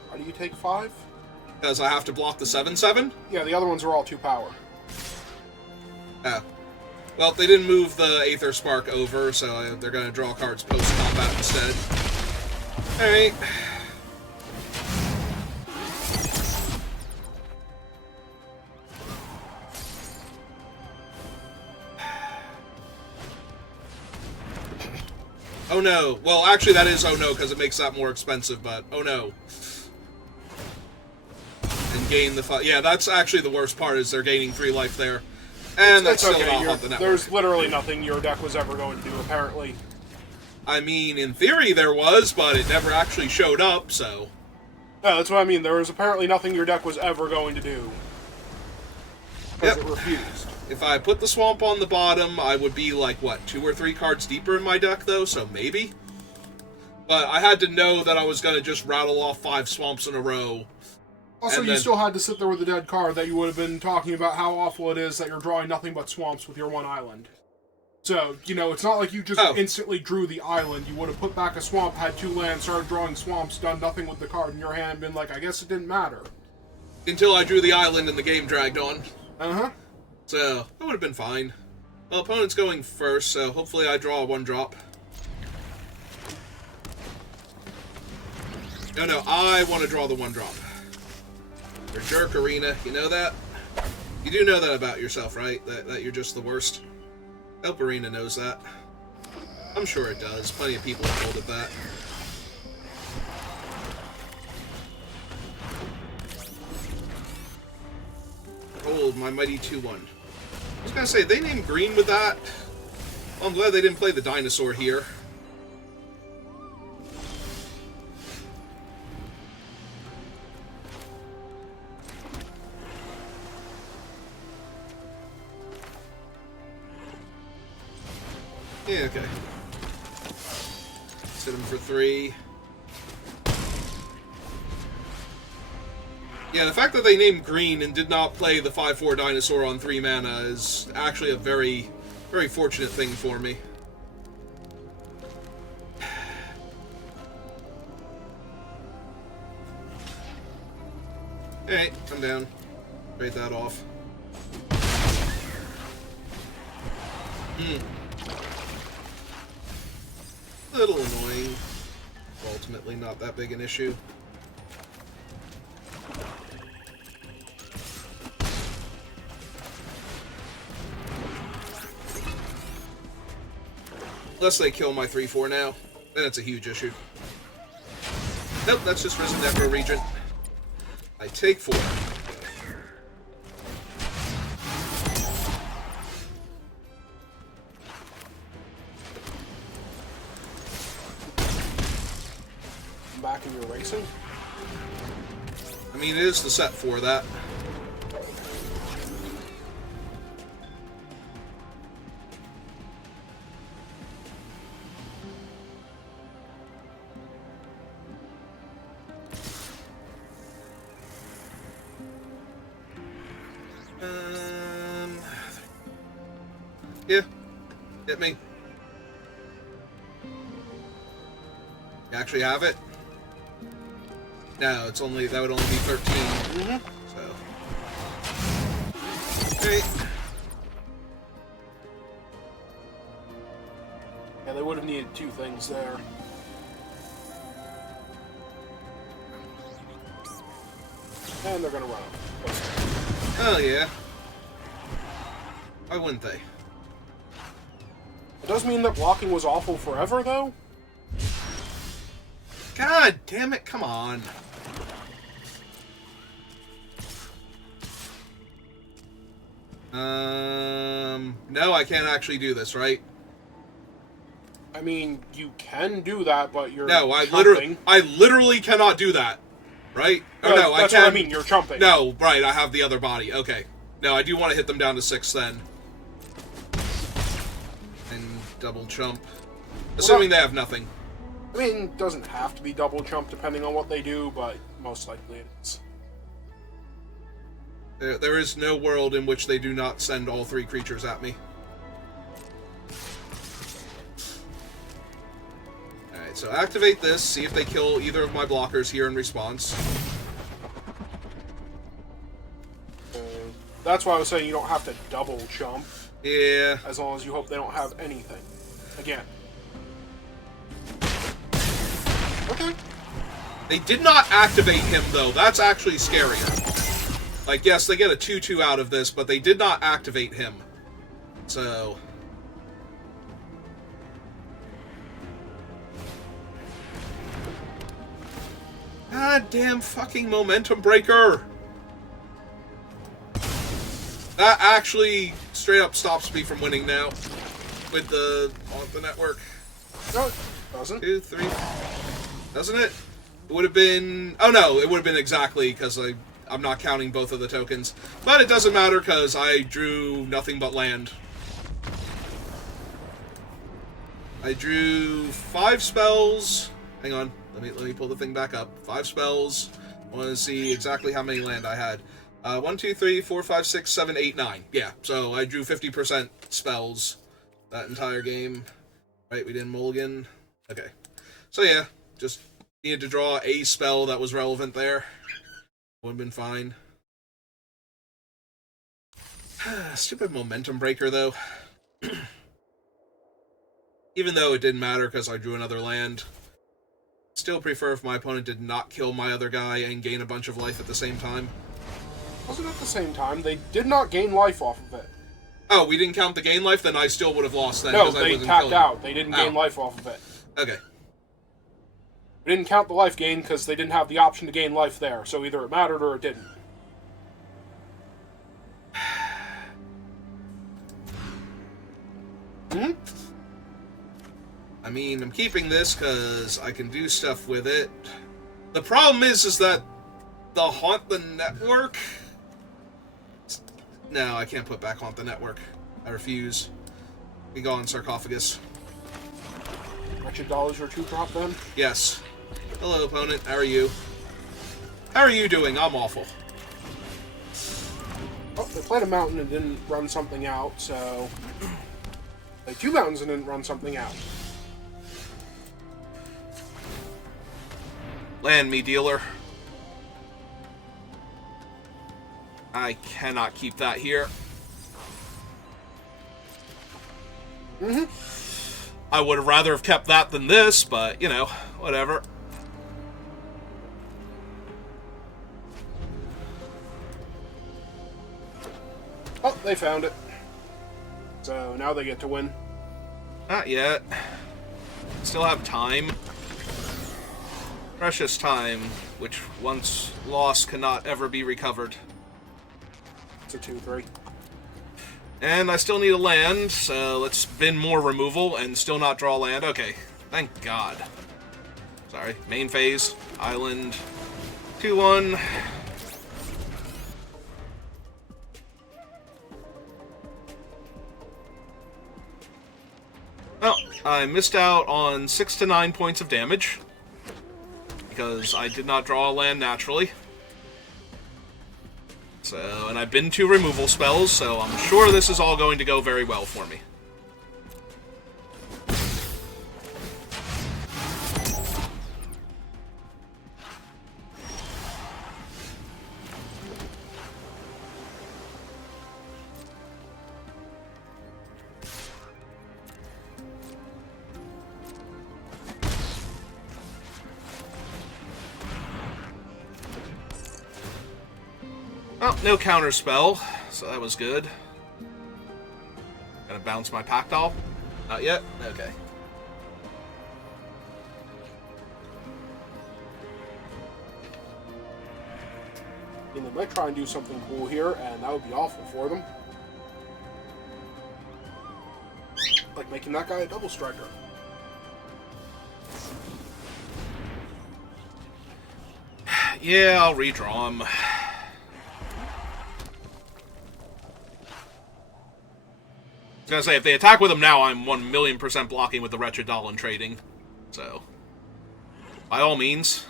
Why do you take 5? Because I have to block the 7/7? Yeah, the other ones are all 2 power. Oh. Well, they didn't move the Aether Spark over, so they're going to draw cards post-combat instead. Alright. Oh no. Well, actually that is oh no, because it makes that more expensive, but oh no. And gain the... Yeah, that's actually the worst part, is they're gaining 3 life there. And that's still not Haunt the Network. There's literally nothing your deck was ever going to do, apparently. I mean, in theory there was, but it never actually showed up, so... Yeah, that's what I mean. There was apparently nothing your deck was ever going to do. because it refused. If I put the swamp on the bottom, I would be like, what, 2 or 3 cards deeper in my deck, though, so maybe? But I had to know that I was going to just rattle off 5 swamps in a row. Also, you still had to sit there with a dead card that you would have been talking about how awful it is that you're drawing nothing but swamps with your one island. So, it's not like you just instantly drew the island. You would have put back a swamp, had 2 lands, started drawing swamps, done nothing with the card in your hand, and been like, I guess it didn't matter. Until I drew the island and the game dragged on. Uh-huh. So, that would have been fine. Well, opponent's going first, so hopefully I draw a 1-drop. No, I want to draw the 1-drop. You're a jerk, Arena. You know that? You do know that about yourself, right? That you're just the worst? I hope Arena knows that. I'm sure it does. Plenty of people have told it that. Hold my mighty 2-1. I was gonna say, they named green with that. Well, I'm glad they didn't play the dinosaur here. Yeah, okay. Sit him for 3. Yeah, the fact that they named green and did not play the 5/4 dinosaur on 3 mana is actually a very, very fortunate thing for me. Alright, I'm down. Trade that off. A little annoying. Ultimately not that big an issue. Unless they kill my 3/4 now, then it's a huge issue. Nope, that's just Risen Necro Regent. I take 4. Back in your racing? I mean, it is the set for that. Yeah. Hit me. You actually have it? No, that would only be 13. So. Okay. Yeah, they would have needed 2 things there. And they're gonna run up. Oh, yeah. Why wouldn't they? It does mean that blocking was awful forever, though? God damn it, come on. No, I can't actually do this, right? I mean, you can do that, but you're No, I chumping. literally cannot do that. Right? Oh, no, I can. That's what I mean, you're chumping. No, right, I have the other body. Okay. No, I do want to hit them down to 6 then. And double chump. Assuming they have nothing. I mean, it doesn't have to be double chump depending on what they do, but most likely it is. There is no world in which they do not send all 3 creatures at me. Alright, so activate this, see if they kill either of my blockers here in response. That's why I was saying you don't have to double chump. Yeah. As long as you hope they don't have anything. Again. Okay. They did not activate him, though. That's actually scarier. Like, yes, they get a 2/2 out of this, but they did not activate him. So... God damn fucking momentum breaker! That actually straight up stops me from winning now. With the... on the network. No, it doesn't. 2, 3... Doesn't it? It would have been... Oh no, it would have been exactly, because I I'm not counting both of the tokens. But it doesn't matter because I drew nothing but land. I drew 5 spells. Hang on, let me pull the thing back up. 5 spells. I want to see exactly how many land I had. 1, 2, 3, 4, 5, 6, 7, 8, 9. Yeah, so I drew 50% spells that entire game. Right, we didn't mulligan. Okay. So yeah, just needed to draw a spell that was relevant there. Would have been fine. Stupid momentum breaker, though. Even though it didn't matter because I drew another land. Still prefer if my opponent did not kill my other guy and gain a bunch of life at the same time. Wasn't at the same time. They did not gain life off of it. Oh, we didn't count the gain life? Then I still would have lost then. No, I they wasn't tapped killing. out. They didn't gain life off of it. Okay. We didn't count the life gain because they didn't have the option to gain life there. So either it mattered or it didn't. Hmm? I mean, I'm keeping this because I can do stuff with it. The problem is that the Haunt the Network... No, I can't put back Haunt the Network. I refuse. Be gone, Sarcophagus. Wretched Doll is your 2-drop then? Yes. Hello, opponent. How are you? How are you doing? I'm awful. Oh, they played a mountain and didn't run something out, so... They 2 mountains and didn't run something out. Land me, dealer. I cannot keep that here. Mm-hmm. I would have rather have kept that than this, but, you know, whatever. Oh, they found it. So now they get to win. Not yet. Still have time. Precious time, which once lost cannot ever be recovered. It's a 2-3. And I still need a land, so let's spin more removal and still not draw land. Okay, thank God. Sorry, main phase, island, 2-1. Well, I missed out on 6 to 9 points of damage because I did not draw a land naturally. So, and I've been 2 removal spells, so I'm sure this is all going to go very well for me. Well, no counter spell, so that was good. Gonna bounce my pack doll? Not yet? Okay. I mean, they might try and do something cool here, and that would be awful for them. Like making that guy a double striker. Yeah, I'll redraw him. I was gonna say, if they attack with him now, I'm 1,000,000% blocking with the Wretched Doll and trading. So, by all means,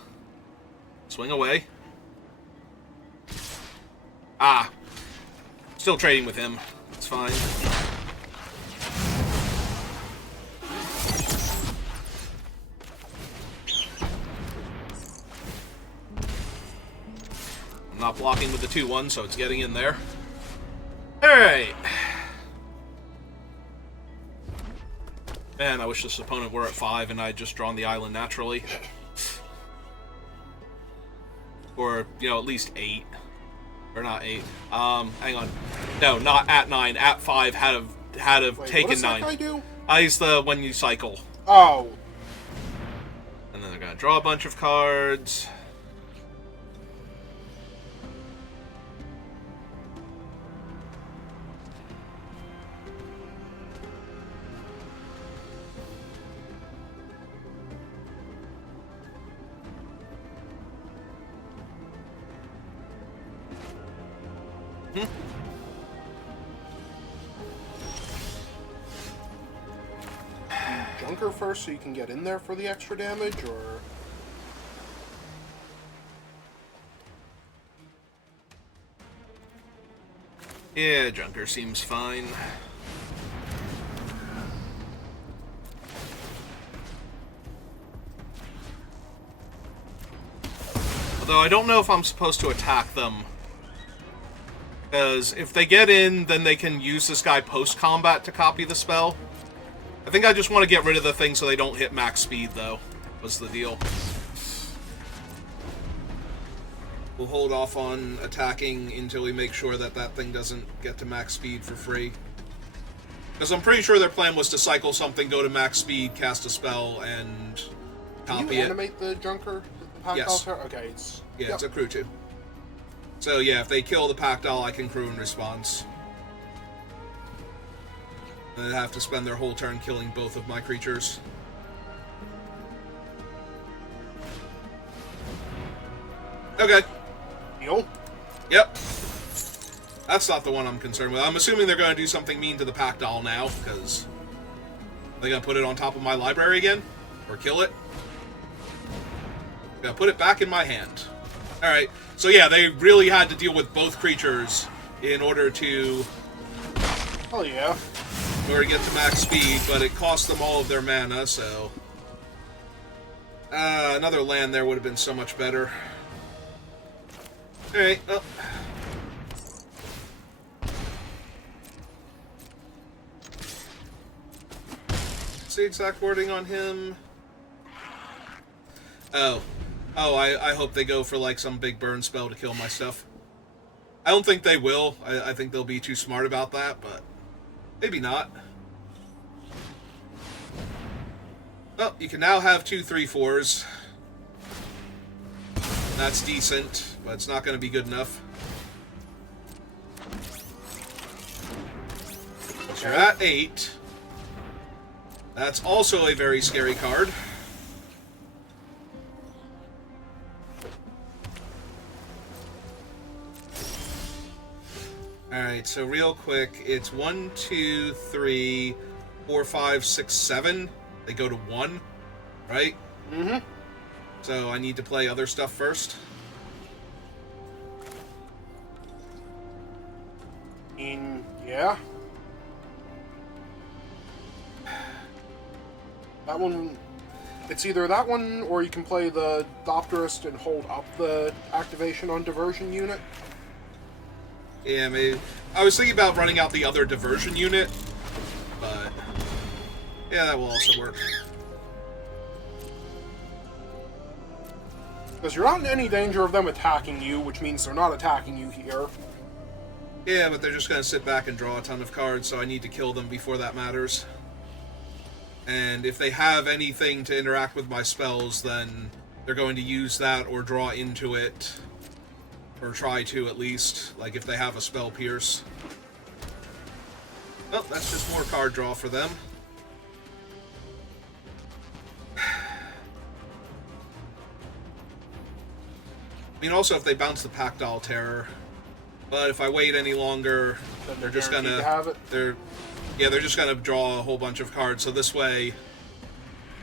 swing away. Ah, still trading with him. It's fine. I'm not blocking with the 2-1, so it's getting in there. Alright. Man, I wish this opponent were at 5 and I'd just drawn the island naturally. Or, you know, at least 8. Or not 8. Hang on. No, not at 9. At 5 had Wait, taken what does 9. That guy do? He's the when you cycle. Oh. And then they're gonna draw a bunch of cards. Hmm? Junker first so you can get in there for the extra damage, or... Yeah, Junker seems fine. Although I don't know if I'm supposed to attack them. Because if they get in, then they can use this guy post-combat to copy the spell. I think I just want to get rid of the thing so they don't hit max speed, though, was the deal. We'll hold off on attacking until we make sure that that thing doesn't get to max speed for free. Because I'm pretty sure their plan was to cycle something, go to max speed, cast a spell, and copy it. Can you animate the Junker? Yes. Okay, it's... Yeah, it's a crew too. So yeah, if they kill the pack doll, I can crew in response. And I have to spend their whole turn killing both of my creatures. Okay. Deal? Yep. That's not the one I'm concerned with. I'm assuming they're going to do something mean to the pack doll now, because... They're going to put it on top of my library again? Or kill it? Gonna put it back in my hand. Alright, so yeah, they really had to deal with both creatures in order to... Oh yeah. In order to get to max speed, but it cost them all of their mana, so... another land there would have been so much better. Alright, well... What's the exact wording on him? Oh, I hope they go for, like, some big burn spell to kill my stuff. I don't think they will. I think they'll be too smart about that, but maybe not. Oh, you can now have 2 3/4s. That's decent, but it's not going to be good enough. So you're at 8. That's also a very scary card. Alright, so real quick, it's 1, 2, 3, 4, 5, 6, 7. They go to 1, right? Mm-hmm. So I need to play other stuff first. Yeah. That one... It's either that one, or you can play the Aetherdrift and hold up the activation on Diversion Unit. Yeah, maybe. I was thinking about running out the other diversion unit, but yeah, that will also work. Because you're not in any danger of them attacking you, which means they're not attacking you here. Yeah, but they're just going to sit back and draw a ton of cards, so I need to kill them before that matters. And if they have anything to interact with my spells, then they're going to use that or draw into it. Or try to, at least. Like, if they have a spell pierce. Oh, that's just more card draw for them. I mean, also, if they bounce the Pack Doll Terror. But if I wait any longer, Then they're just gonna... to have it. They're just gonna draw a whole bunch of cards. So this way,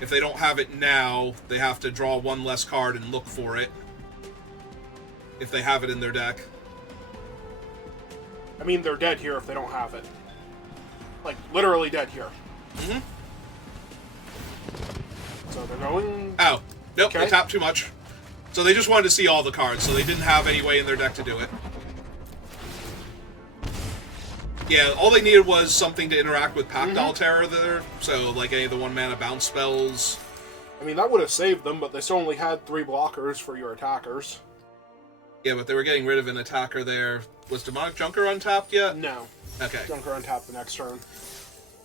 if they don't have it now, they have to draw one less card and look for it. If they have it in their deck. I mean, they're dead here if they don't have it. Like, literally dead here. Mm-hmm. So they're going... Oh. Nope, Okay. They tapped too much. So they just wanted to see all the cards, so they didn't have any way in their deck to do it. Yeah, all they needed was something to interact with Pack Doll Terror there, so like any of the 1-mana bounce spells. I mean, that would have saved them, but they still only had 3 blockers for your attackers. Yeah, but they were getting rid of an attacker there. Was Demonic Junker untapped yet? No. Okay. Junker untap the next turn.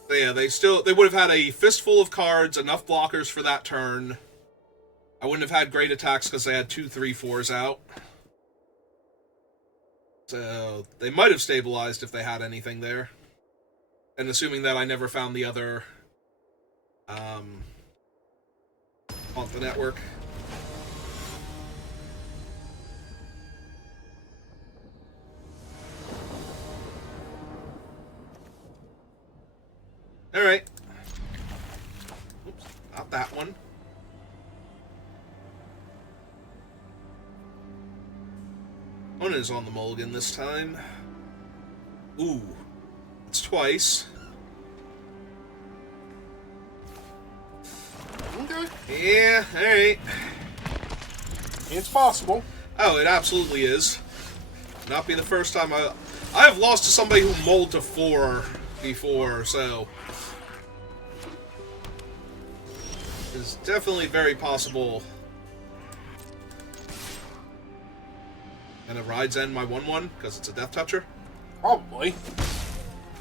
So yeah, they would have had a fistful of cards, enough blockers for that turn. I wouldn't have had great attacks because they had 2 3/4s out. So they might have stabilized if they had anything there. And assuming that I never found the other on the network. Alright. Oops, not that one. Is on the mulligan this time. Ooh. It's twice. Okay. Yeah, alright. It's possible. Oh, it absolutely is. Not be the first time I've lost to somebody who mulled to 4 before, so it's definitely very possible. And it rides end my 1/1 because it's a death toucher. Probably.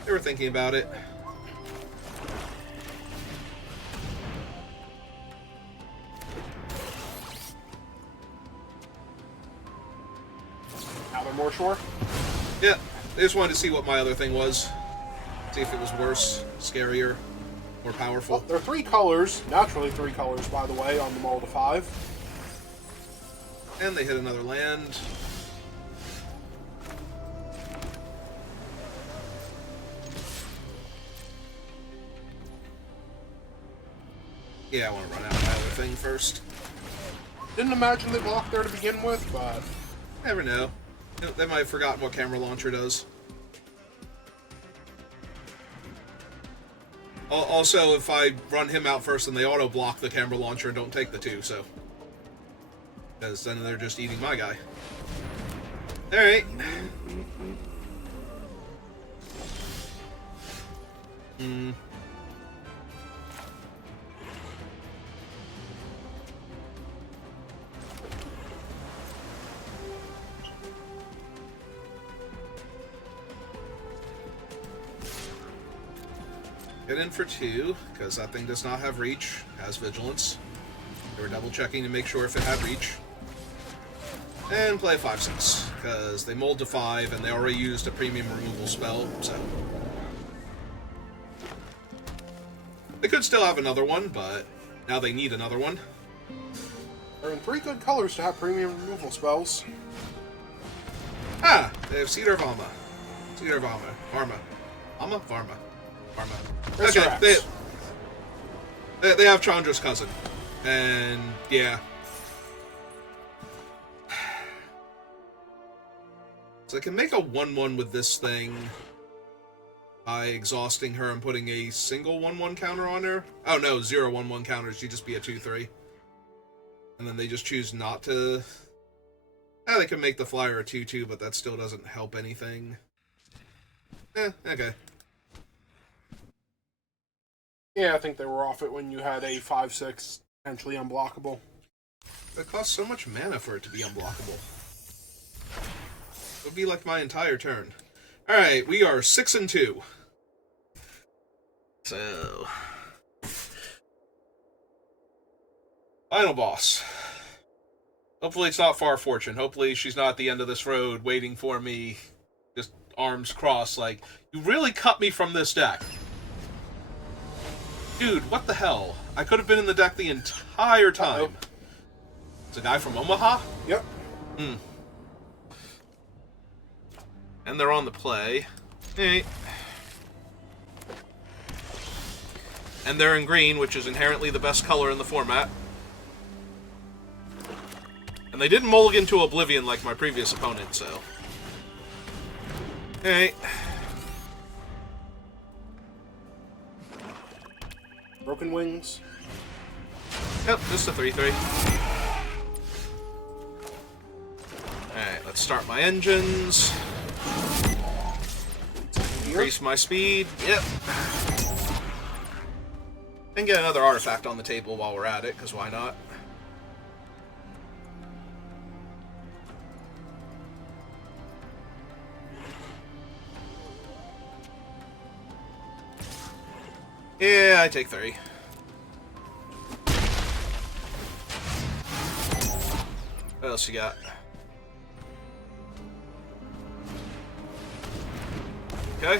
They were thinking about it. Now they're more sure. Yeah, I just wanted to see what my other thing was. See if it was worse, scarier, more powerful. Well, there are 3 colors, naturally 3 colors, by the way, on the mull to 5. And they hit another land. Yeah, I want to run out my other thing first. Didn't imagine they blocked there to begin with, but Never know. They might have forgotten what camera launcher does. Also, if I run him out first, then they auto-block the camera launcher and don't take the 2, so... Because then they're just eating my guy. Alright. Get in for 2, because that thing does not have reach, has vigilance. They were double checking to make sure if it had reach. And play 5/6, because they mulled to 5 and they already used a premium removal spell, so. They could still have another one, but now they need another one. they're in 3 good colors to have premium removal spells. Ah! They have Cedar Varma. Cedar Varma. Varma. Varma? Varma. Varma. Okay, they have Chandra's cousin. And, yeah. So I can make a 1/1 with this thing by exhausting her and putting a single 1/1 counter on her. Oh no, 0 1/1 counters. She'd just be a 2/3. And then they just choose not to... they can make the flyer a 2/2, but that still doesn't help anything. Okay. Yeah, I think they were off it when you had a 5/6 potentially unblockable. It costs so much mana for it to be unblockable. It would be like my entire turn. Alright, we are 6-2. So... Final boss. Hopefully it's not Far Fortune. Hopefully she's not at the end of this road waiting for me, just arms crossed, like, you really cut me from this deck. Dude, what the hell? I could have been in the deck the entire time. Uh-oh. It's a guy from Omaha? Yep. And they're on the play. Hey. And they're in green, which is inherently the best color in the format. And they didn't mulligan to Oblivion like my previous opponent, so... Hey. Broken Wings. Yep, just a 3/3. Alright, let's start my engines. Increase my speed. Yep. And get another artifact on the table while we're at it, because why not? Yeah, I take 3. What else you got? Okay.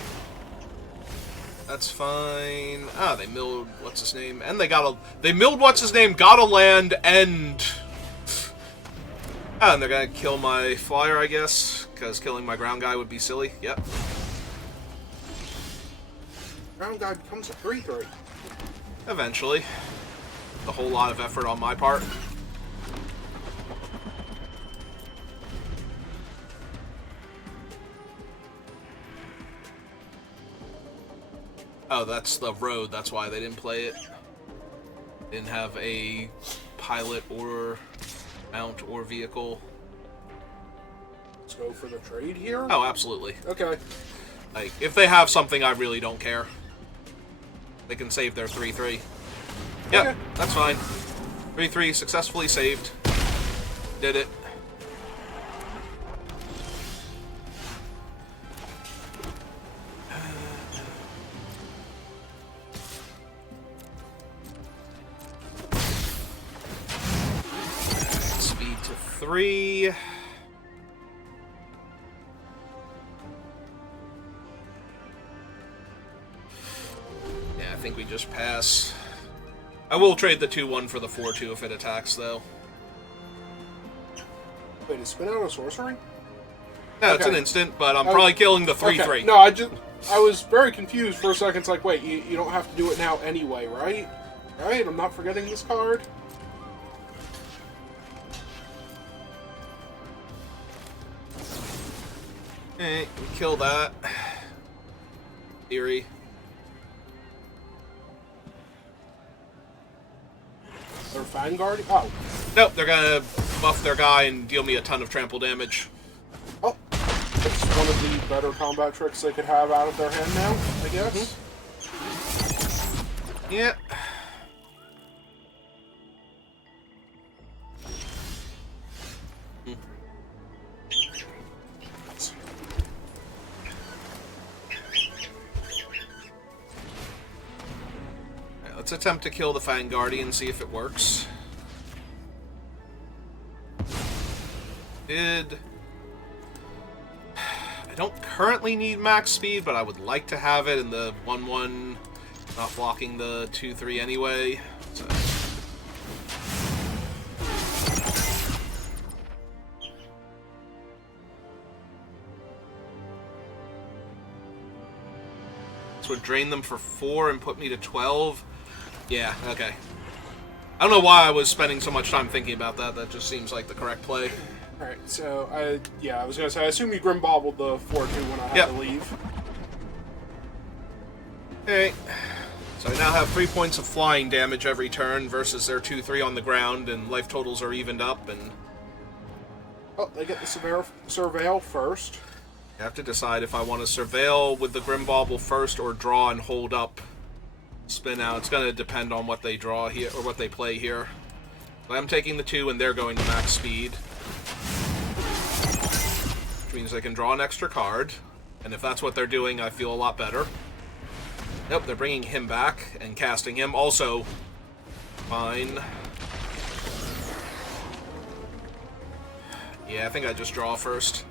That's fine. Ah, they milled what's-his-name, and they milled what's-his-name, got a land, and... Ah, and they're gonna kill my flyer, I guess, because killing my ground guy would be silly. Yep. Ground guy becomes a 3/3. Eventually. A whole lot of effort on my part. Oh, that's the road. That's why they didn't play it. Didn't have a pilot or mount or vehicle. Let's go for the trade here. Oh, absolutely. Okay. Like, if they have something, I really don't care. They can save their 3-3. Yep, Okay. that's fine. 3-3 successfully saved. Did it. Speed to 3. Yeah, I think we just pass. I will trade the 2-1 for the 4-2 if it attacks, though. Wait, is spin out a sorcery? No, it's an Okay. instant, but I'm probably killing the 3-3. Okay. No, I was very confused for a second. It's like, wait, you don't have to do it now anyway, right? Right? I'm not forgetting this card. We kill that. Theory. Their Vanguard? Oh. Nope, they're gonna buff their guy and deal me a ton of trample damage. Oh. It's one of the better combat tricks they could have out of their hand now, I guess. Yeah. Let's attempt to kill the Fang Guardian, see if it works. I don't currently need max speed, but I would like to have it in the 1-1, not blocking the 2-3 anyway. So. This would drain them for 4 and put me to 12. Yeah, okay. I don't know why I was spending so much time thinking about that. That just seems like the correct play. Alright, so, I was gonna say, I assume you Grim Bobbled the 4-2 when I had to leave. Okay. So I now have 3 points of flying damage every turn versus their 2-3 on the ground, and life totals are evened up, and... Oh, they get the Surveil first. I have to decide if I want to surveil with the Grim Bauble first or draw and hold up. Spin out. It's going to depend on what they draw here, or what they play here. But I'm taking the 2 and they're going to max speed. Which means they can draw an extra card. And if that's what they're doing, I feel a lot better. Yep, they're bringing him back and casting him. Also, fine. Yeah, I think I just draw first.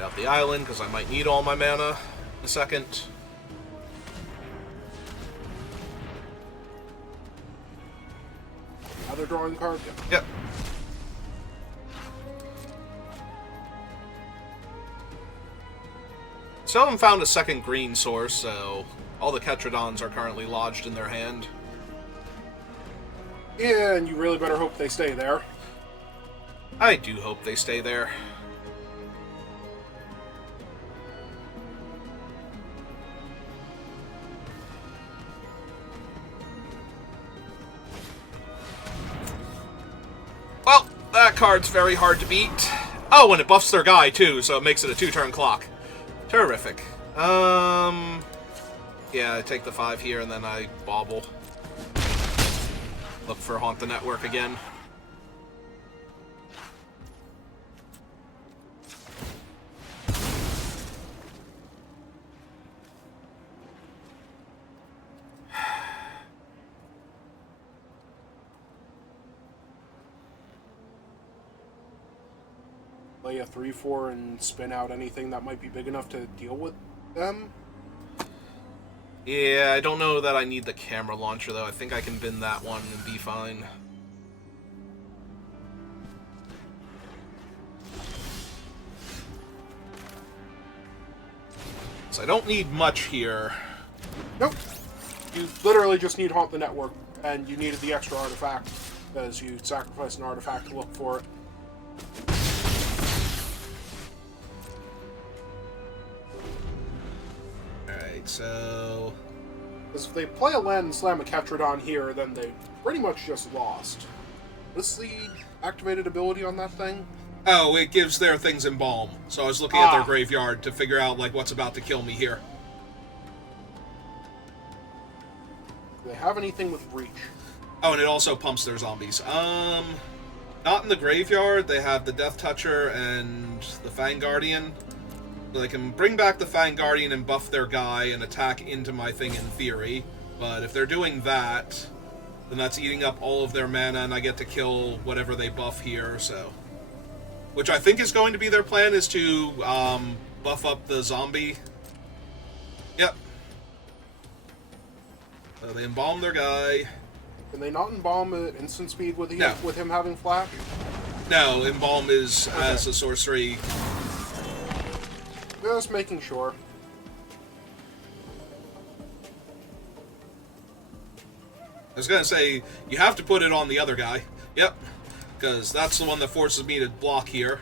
Out the island, because I might need all my mana in a second. Another drawing card? Yep. Still haven't found a second green source, so all the Ketradons are currently lodged in their hand. Yeah, and you really better hope they stay there. I do hope they stay there. Well, that card's very hard to beat. Oh, and it buffs their guy, too, so it makes it a 2-turn clock. Terrific. Yeah, I take the 5 here, and then I bobble. Look for Haunt the Network again. Play a 3-4 and spin out anything that might be big enough to deal with them. Yeah, I don't know that I need the camera launcher, though. I think I can bin that one and be fine. So I don't need much here. Nope. You literally just need Haunt the Network, and you needed the extra artifact, because you sacrificed an artifact to look for it. Alright, so... Because if they play a land and slam a Ketrodon here, then they pretty much just lost. What's the activated ability on that thing? Oh, it gives their things Embalm. So I was looking at their graveyard to figure out, like, what's about to kill me here. Do they have anything with Reach? Oh, and it also pumps their zombies. Not in the graveyard. They have the Death Toucher and the Fang Guardian. So they can bring back the Fang Guardian and buff their guy and attack into my thing in theory. But if they're doing that, then that's eating up all of their mana, and I get to kill whatever they buff here, so... Which I think is going to be their plan, is to buff up the zombie. Yep. So they embalm their guy. Can they not embalm at instant speed with him, No. with him having flash? No, embalm is as a sorcery. Just making sure. I was going to say, you have to put it on the other guy. Yep. Because that's the one that forces me to block here.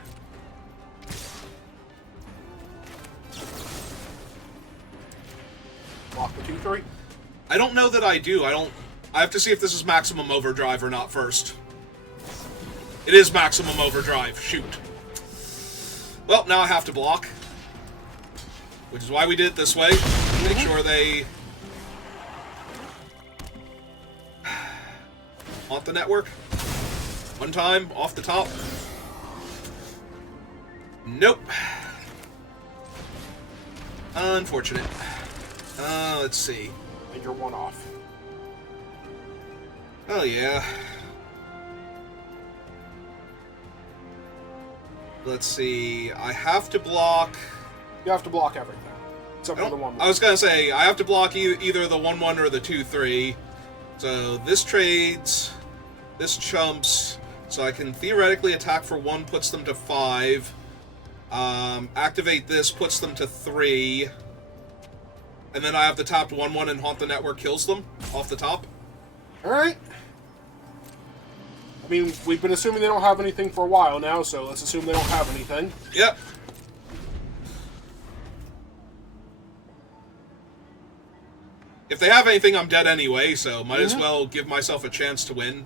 Block the 2-3? I don't know that I do. I have to see if this is maximum overdrive or not first. It is maximum overdrive. Shoot. Well, now I have to block. Which is why we did it this way. Make sure they... Haunt the network. One time, off the top. Nope. Unfortunate. Let's see. And you're one off. Oh, yeah. Let's see. I have to block... You have to block everything. Except for the 1-1. I was going to say, I have to block either the 1-1 or the 2-3. So this trades, this chumps, so I can theoretically attack for 1, puts them to 5. Activate this, puts them to 3. And then I have the tapped 1-1 and Haunt the Network kills them off the top. Alright. I mean, we've been assuming they don't have anything for a while now, so let's assume they don't have anything. Yep. If they have anything, I'm dead anyway, so might as well give myself a chance to win.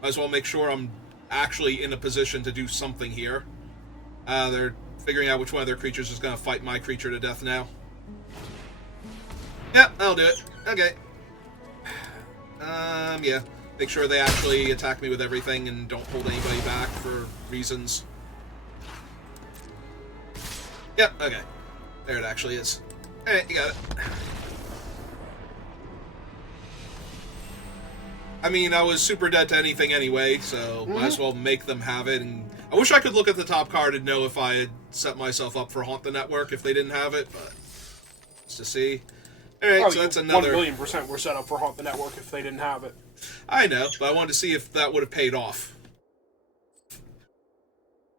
Might as well make sure I'm actually in a position to do something here. They're figuring out which one of their creatures is going to fight my creature to death now. Yep, I'll do it. Okay. Yeah. Make sure they actually attack me with everything and don't hold anybody back for reasons. Yep, okay. There it actually is. Alright, you got it. I mean, I was super dead to anything anyway, so might as well make them have it. And I wish I could look at the top card and know if I had set myself up for Haunt the Network if they didn't have it, but just to see. Alright, so that's another... 1,000,000,000% were set up for Haunt the Network if they didn't have it. I know, but I wanted to see if that would have paid off.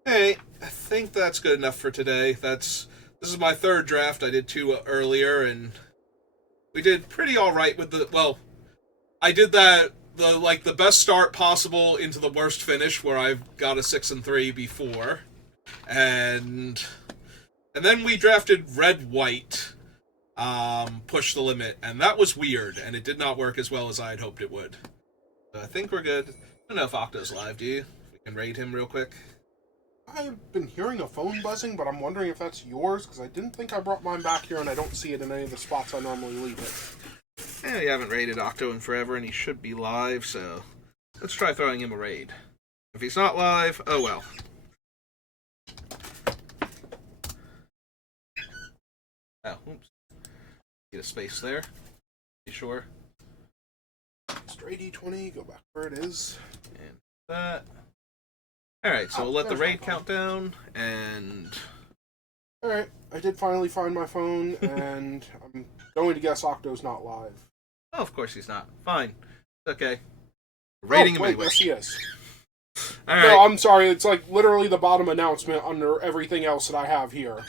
Hey, I think that's good enough for today. This is my third draft. I did 2 earlier, and we did pretty alright with the... Well, I did that... the best start possible into the worst finish, where I've got a 6-3 before, and then we drafted red-white, push the limit, and that was weird, and it did not work as well as I had hoped it would. So I think we're good. I don't know if Octo's live, do you? We can raid him real quick. I've been hearing a phone buzzing, but I'm wondering if that's yours, because I didn't think I brought mine back here, and I don't see it in any of the spots I normally leave it. Yeah, we haven't raided Octo in forever, and he should be live, so let's try throwing him a raid. If he's not live, oh well. Oh, oops. Get a space there. Be sure. Straight E20, go back where it is. And that. Alright, so we'll let the raid count down, and... Alright, I did finally find my phone, and I'm going to guess Octo's not live. Oh, of course he's not. Fine. Okay. Rating him anyway. Yes, he is. Alright. No, I'm sorry, it's like literally the bottom announcement under everything else that I have here.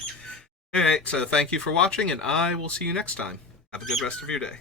Alright, so thank you for watching, and I will see you next time. Have a good rest of your day.